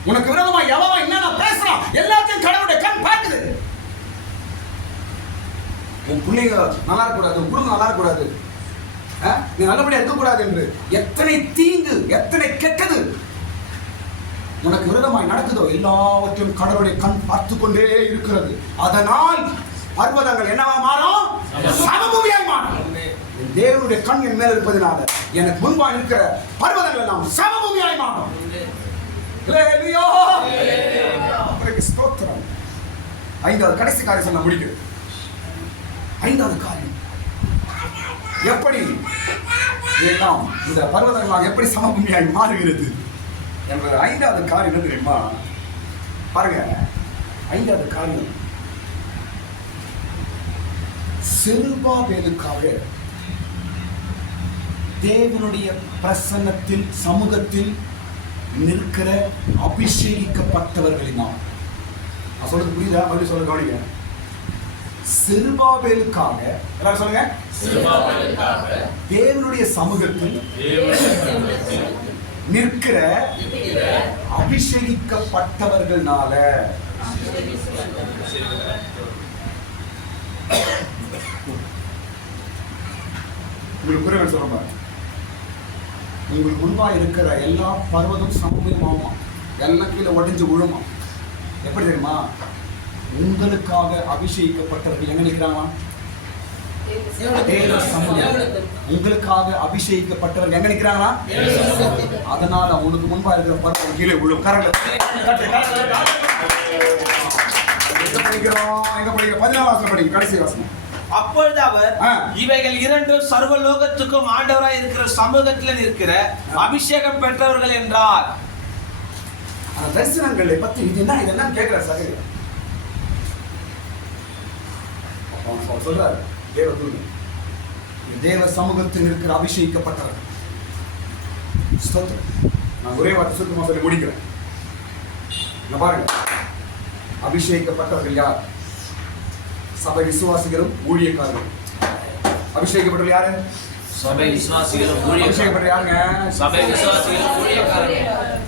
உனக்கு விரோதமா எவன் என்னென்ன பேசுறான் எல்லாத்தையும் கடவுளுடைய கண் பார்க்குது. உன் பிள்ளைங்க நல்லா இருக்கக்கூடாது, உன் குடும்பம் நல்லா இருக்கக்கூடாது, நீ நல்லபடியா இருக்கக்கூடாது என்று எத்தனை தீங்கு, எத்தனை கெட்டது உனக்கு விரோதமாய் நடக்குதோ எல்லாவற்றையும் கடவுளுடைய கண் பார்த்து கொண்டே இருக்கிறது. அதனால் பர்வதங்கள் என்னவா மாறும்? சமபூமியாய் மாறும். தேவனுடைய கண் என் மேல இருப்பதனால எனக்கு முன்பா இருக்கிற பர்வதங்கள் எல்லாம் சமபூமியாய் மாறும். ஸ்தோத்திரம். ஐந்தாவது கடைசி காரியம் சொல்ல முடிக்கிறது. ஐந்தாவது காரியம் எப்படி எல்லாம் இந்த பர்வதங்களாக எப்படி சமபூமியாய் மாறுகிறது என்ற ஐந்தாவது காரியம் என்ன தெரியுமா? பாருங்க, ஐந்தாவது காரியம் செருபாபேலுக்காக தேவனுடைய பிரசன்னத்தில் சமூகத்தில் நிற்கிற அபிஷேகிக்கப்பட்டவர்களினால். நான் சொல்றது புரியுதா? மறுபடியும் சொல்ல கவனிங்க. செருபாபேலுக்காக எல்லாரும் சொல்லுங்க. தேவனுடைய சமூகத்தில் நிற்கிற அபிஷேகிக்கப்பட்டவர்கள்னால உங்களுக்கு புரிய சொல்றேன். உங்களுக்கு முன்பா இருக்கிற எல்லா பர்வதம் சமூகமாமா எல்லாம் கீழே உடைஞ்சு விழுமா. எப்படி தெரியுமா? உங்களுக்காக அபிஷேகிக்கப்பட்டவர்கள் எங்க நிற்கிறாங்க? தேவ சமூகம். உங்களுக்காக அபிஷேகிக்கப்பட்டவர் எங்க நிக்கிறாங்களா? அதனால உனக்கு முன்பா இருக்கிற பர்வதம் கீழே விழும். எங்க படிக்கிறோம்? 14 வசனம் படிங்க, கடைசி வசனம். அப்பொழுது அவர் இவைகள் இரண்டும் சர்வலோகத்துக்கும் ஆண்டவராய் இருக்கிற சமூகத்தில் இருக்கிற அபிஷேகம் பெற்றவர்கள் என்றார். தரிசனங்களை பத்தி இது என்ன கேட்கிற சகோதரி சொல்றாரு. தேவ சமூகத்தில் இருக்கிற அபிஷேகிக்கப்பட்டவர். நான் ஒரே வார்த்தை சுத்தமா சொல்லி முடிக்கிறேன். பாருங்க, அபிஷேகிக்கப்பட்டவர்கள் யார்? சபை விசுவாசிகளும் ஊழியக்காரர்களும். அபிஷேகிக்கப்பட்டவர்கள் யாரு? சபை விசுவாசிகளும் அபிஷேகிக்கப்பட்ட யாருங்க? சபை விசுவாசிகளும் ஊழியக்காரர்கள்.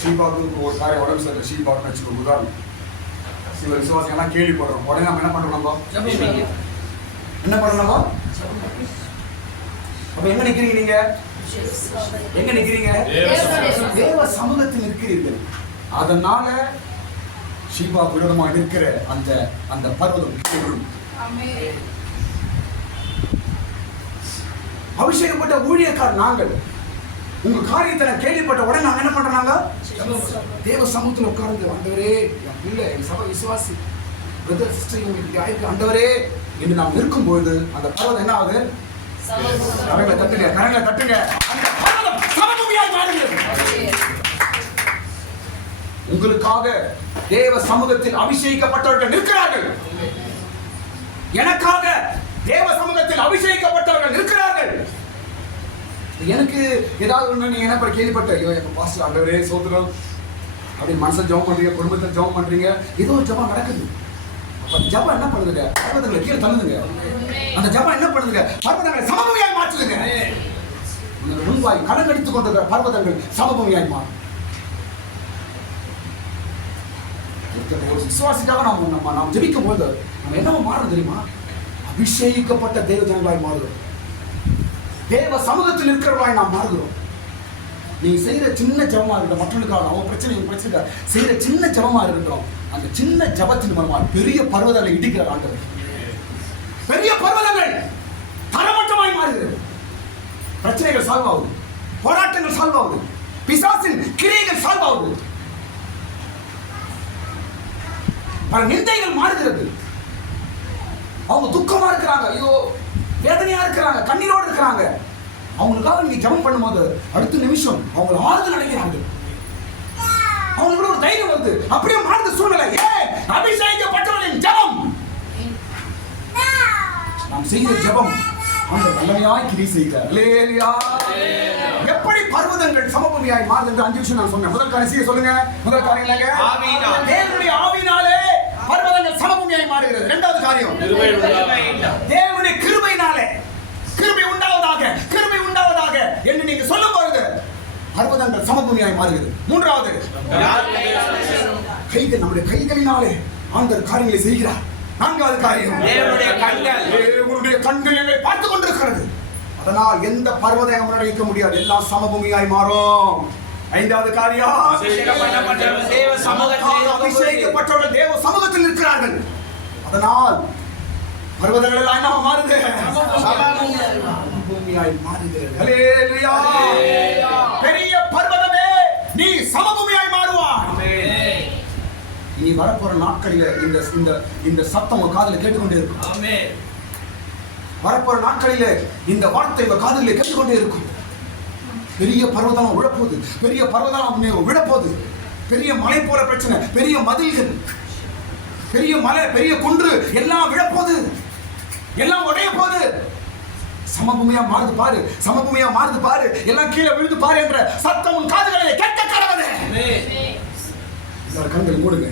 ஷீபாவுக்கு ஒரு காரியம் உடம்பு சரியில்லை, ஷீபாவுக்கு வச்சுக்கோ உதாரணம். சில விசுவாசிகள்லாம் கேள்விப்படுறோம். உடனே நம்ம என்ன பண்றோம்? என்ன பண்ணணும்? அப்ப எங்க நிக்கிறீங்க? நீங்க எங்க நிக்கிறீங்க? தேவ சமூகத்தில் இருக்கிறீர்கள். அதனால ஷீபா விரோதமாக இருக்கிற அந்த அந்த பர்வதம் அபிஷேகப்பட்ட ஊழியக்காரர் நாங்கள். உங்க காரியத்தை கேள்விப்பட்ட உடனே நாங்க என்ன பண்றாங்க? தேவ சமூகத்தில் உட்கார்ந்து, ஆண்டவரே என் பிள்ளை, என் சபை விசுவாசி பிரதர் சிஸ்டர் இவங்களுக்கு ஆயிருக்கு ஆண்டவரே என்று நாம் இருக்கும்போது அந்த பர்வதம் என்ன ஆகுது? கரங்களை தட்டுங்க, கரங்களை தட்டுங்க. அந்த பர்வதம் சமபூமியாய் மாறுகிறது. உங்களுக்காக தேவ சமூகத்தில் அபிஷேகிக்கப்பட்டவர்கள் இருக்கிறார்கள். எனக்காக தேவ சமூகத்தில் அபிஷேகிக்கப்பட்டவர்கள் இருக்கிறார்கள். எனக்கு ஏதாவது ஒண்ணு நீங்க என்ன கேள்விப்பட்ட, ஐயோ எப்ப பாஸ்டர் ஆண்டவரே சோதரம் அப்படின்னு மனசில் ஜெபம் பண்றீங்க, குடும்பத்தில் ஜெபம் பண்றீங்க, ஏதோ ஒரு ஜெபம் நடக்குது. அப்ப ஜெபம் என்ன பண்ணுதுங்க? பர்வதங்களை கீழே தள்ளுதுங்க. அந்த ஜெபம் என்ன பண்ணுதுங்க? பர்வதங்களை சமபூமியாய் மாற்றுதுங்க. முன்பாய் கடன் அடித்துக் கொண்ட பர்வதங்கள் சமபூமியாய் மாறும். ஒரு விசுவாசிக்காக நாம் ஜெபிக்கும் போது நம்ம என்னவோ மாறும் தெரியுமா? அபிஷேகிக்கப்பட்ட தேவ ஜனங்களாய் மாறுகிறோம். தேவ சமூகத்தில் இருக்கிறவர்களாய் நாம் மாறுகிறோம். நீங்க செய்யற சின்ன ஜபமா இருக்கட்டும், மற்றவர்களுக்காக அவங்க பிரச்சனை செய்யற சின்ன ஜபமா இருக்கட்டும், அந்த சின்ன ஜபத்தின் மூலமா பெரிய பர்வதங்களை இடிக்கிற ஆண்டவர். பெரிய பர்வதங்கள் தரமட்டமாய் மாறுகிறது. பிரச்சனைகள் சால்வ் ஆகுது, போராட்டங்கள் சால்வ் ஆகுது, பிசாசின் கிரியைகள் சால்வ் ஆகுது, பல நிந்தைகள் மாறுகிறது. அவங்க துக்கமா இருக்கிறாங்க, ஐயோ வேதனையா இருக்கிறாங்க, கண்ணீரோடு இருக்கிறாங்க. அவங்களுக்காக நீங்க ஜெபம் பண்ணும்போது அடுத்த நிமிஷம் அவங்க ஆறுதல் அடைகிறாங்க. அவங்களுக்கு ஒரு தைரியம் வருது. அப்படியே மாறுது சூழ்நிலை. அபிஷேகிக்கப்பட்டவர்களின் ஜெபம், நாம் செய்கிற ஜெபம் அந்த வல்லமையாய் கிரியை செய்கிறார். அல்லேலூயா. எப்படி பர்வதங்கள் சமபூமியாய் மாறுது என்று 5 விஷயம் நான் சொன்னேன். முதல் காரியம் சொல்லுங்க. முதல் காரியம் என்னங்க? தேவனுடைய ஆவியினாலே பர்வதங்கள் சமபூமியாய் மாறுகிறது. இரண்டாவது காரியம் தேவனுடைய கிருபையினாலே. கிருபை உண்டாவதாக, கிருபை உண்டாவதாக என்று நீங்க சொல்லும் பொழுது பர்வதங்கள் சமபூமியாய் மாறுகிறது. மூன்றாவது கைகள், நம்முடைய கைகளினாலே ஆண்டவர் காரியங்களை செய்கிறார். நான்காவது காரியம் தேவனுடைய கண்கள் எங்களை பார்த்துக் கொண்டிருக்கிறது. அதனால் எந்த பர்வதம் முன்னடைக்க முடியாது, எல்லாம் சமபூமியாய் மாறும். ஐந்தாவது காரியம் அபிஷேகிக்கப்பட்டவர்கள் தேவ சமூகத்தில் இருக்கிறார்கள். அதனால் பர்வதங்கள் எல்லாம் என்ன மாறுது? சமபூமியாய் மாறுகிறது. ஹல்லேலூயா. பெரிய பர்வதமே நீ சமபூமியாய் மாறுவாய். இனி வரப்போற நாட்களில் இந்த சத்தம் உங்க காதுல கேட்டுக்கொண்டே இருக்கும். ஆமென். வரப்போற நாட்களில் இந்த வார்த்தை உங்க காதுல கேட்டுக்கொண்டே இருக்கும். பெரிய பர்வதம் விழப்போகுது, பெரிய பர்வதம் விழப்போகுது. பெரிய மலை போற பிரச்சனை, பெரிய மதில்கள், பெரிய மலை, பெரிய குன்று எல்லாம் விழப்போகுது, எல்லாம் உடைய போகுது. சமபூமியா மாறுது பாரு, சமபூமியா மாறுது பாரு, எல்லாம் கீழே விழுந்து பாரு என்ற சத்தம் உன் காதுகளை கேட்க கடவுளே. கண்களை மூடுங்க.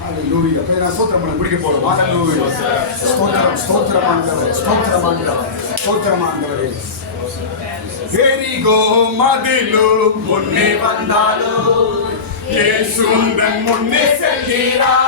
ஹல்லேலூயா. நான் ஸ்தோத்திரம் பண்ண முடிக்க போறோம். ஹல்லேலூயா. ஸ்தோத்திரம், ஸ்தோத்திரமாண்டவரே, ஸ்தோத்திரமாண்டவரே, ஸ்தோத்திரமாண்டவரே. எரிகோ மதிலு முன்னே வந்தாலோ இயேசு முன்னே செல்கிறார்.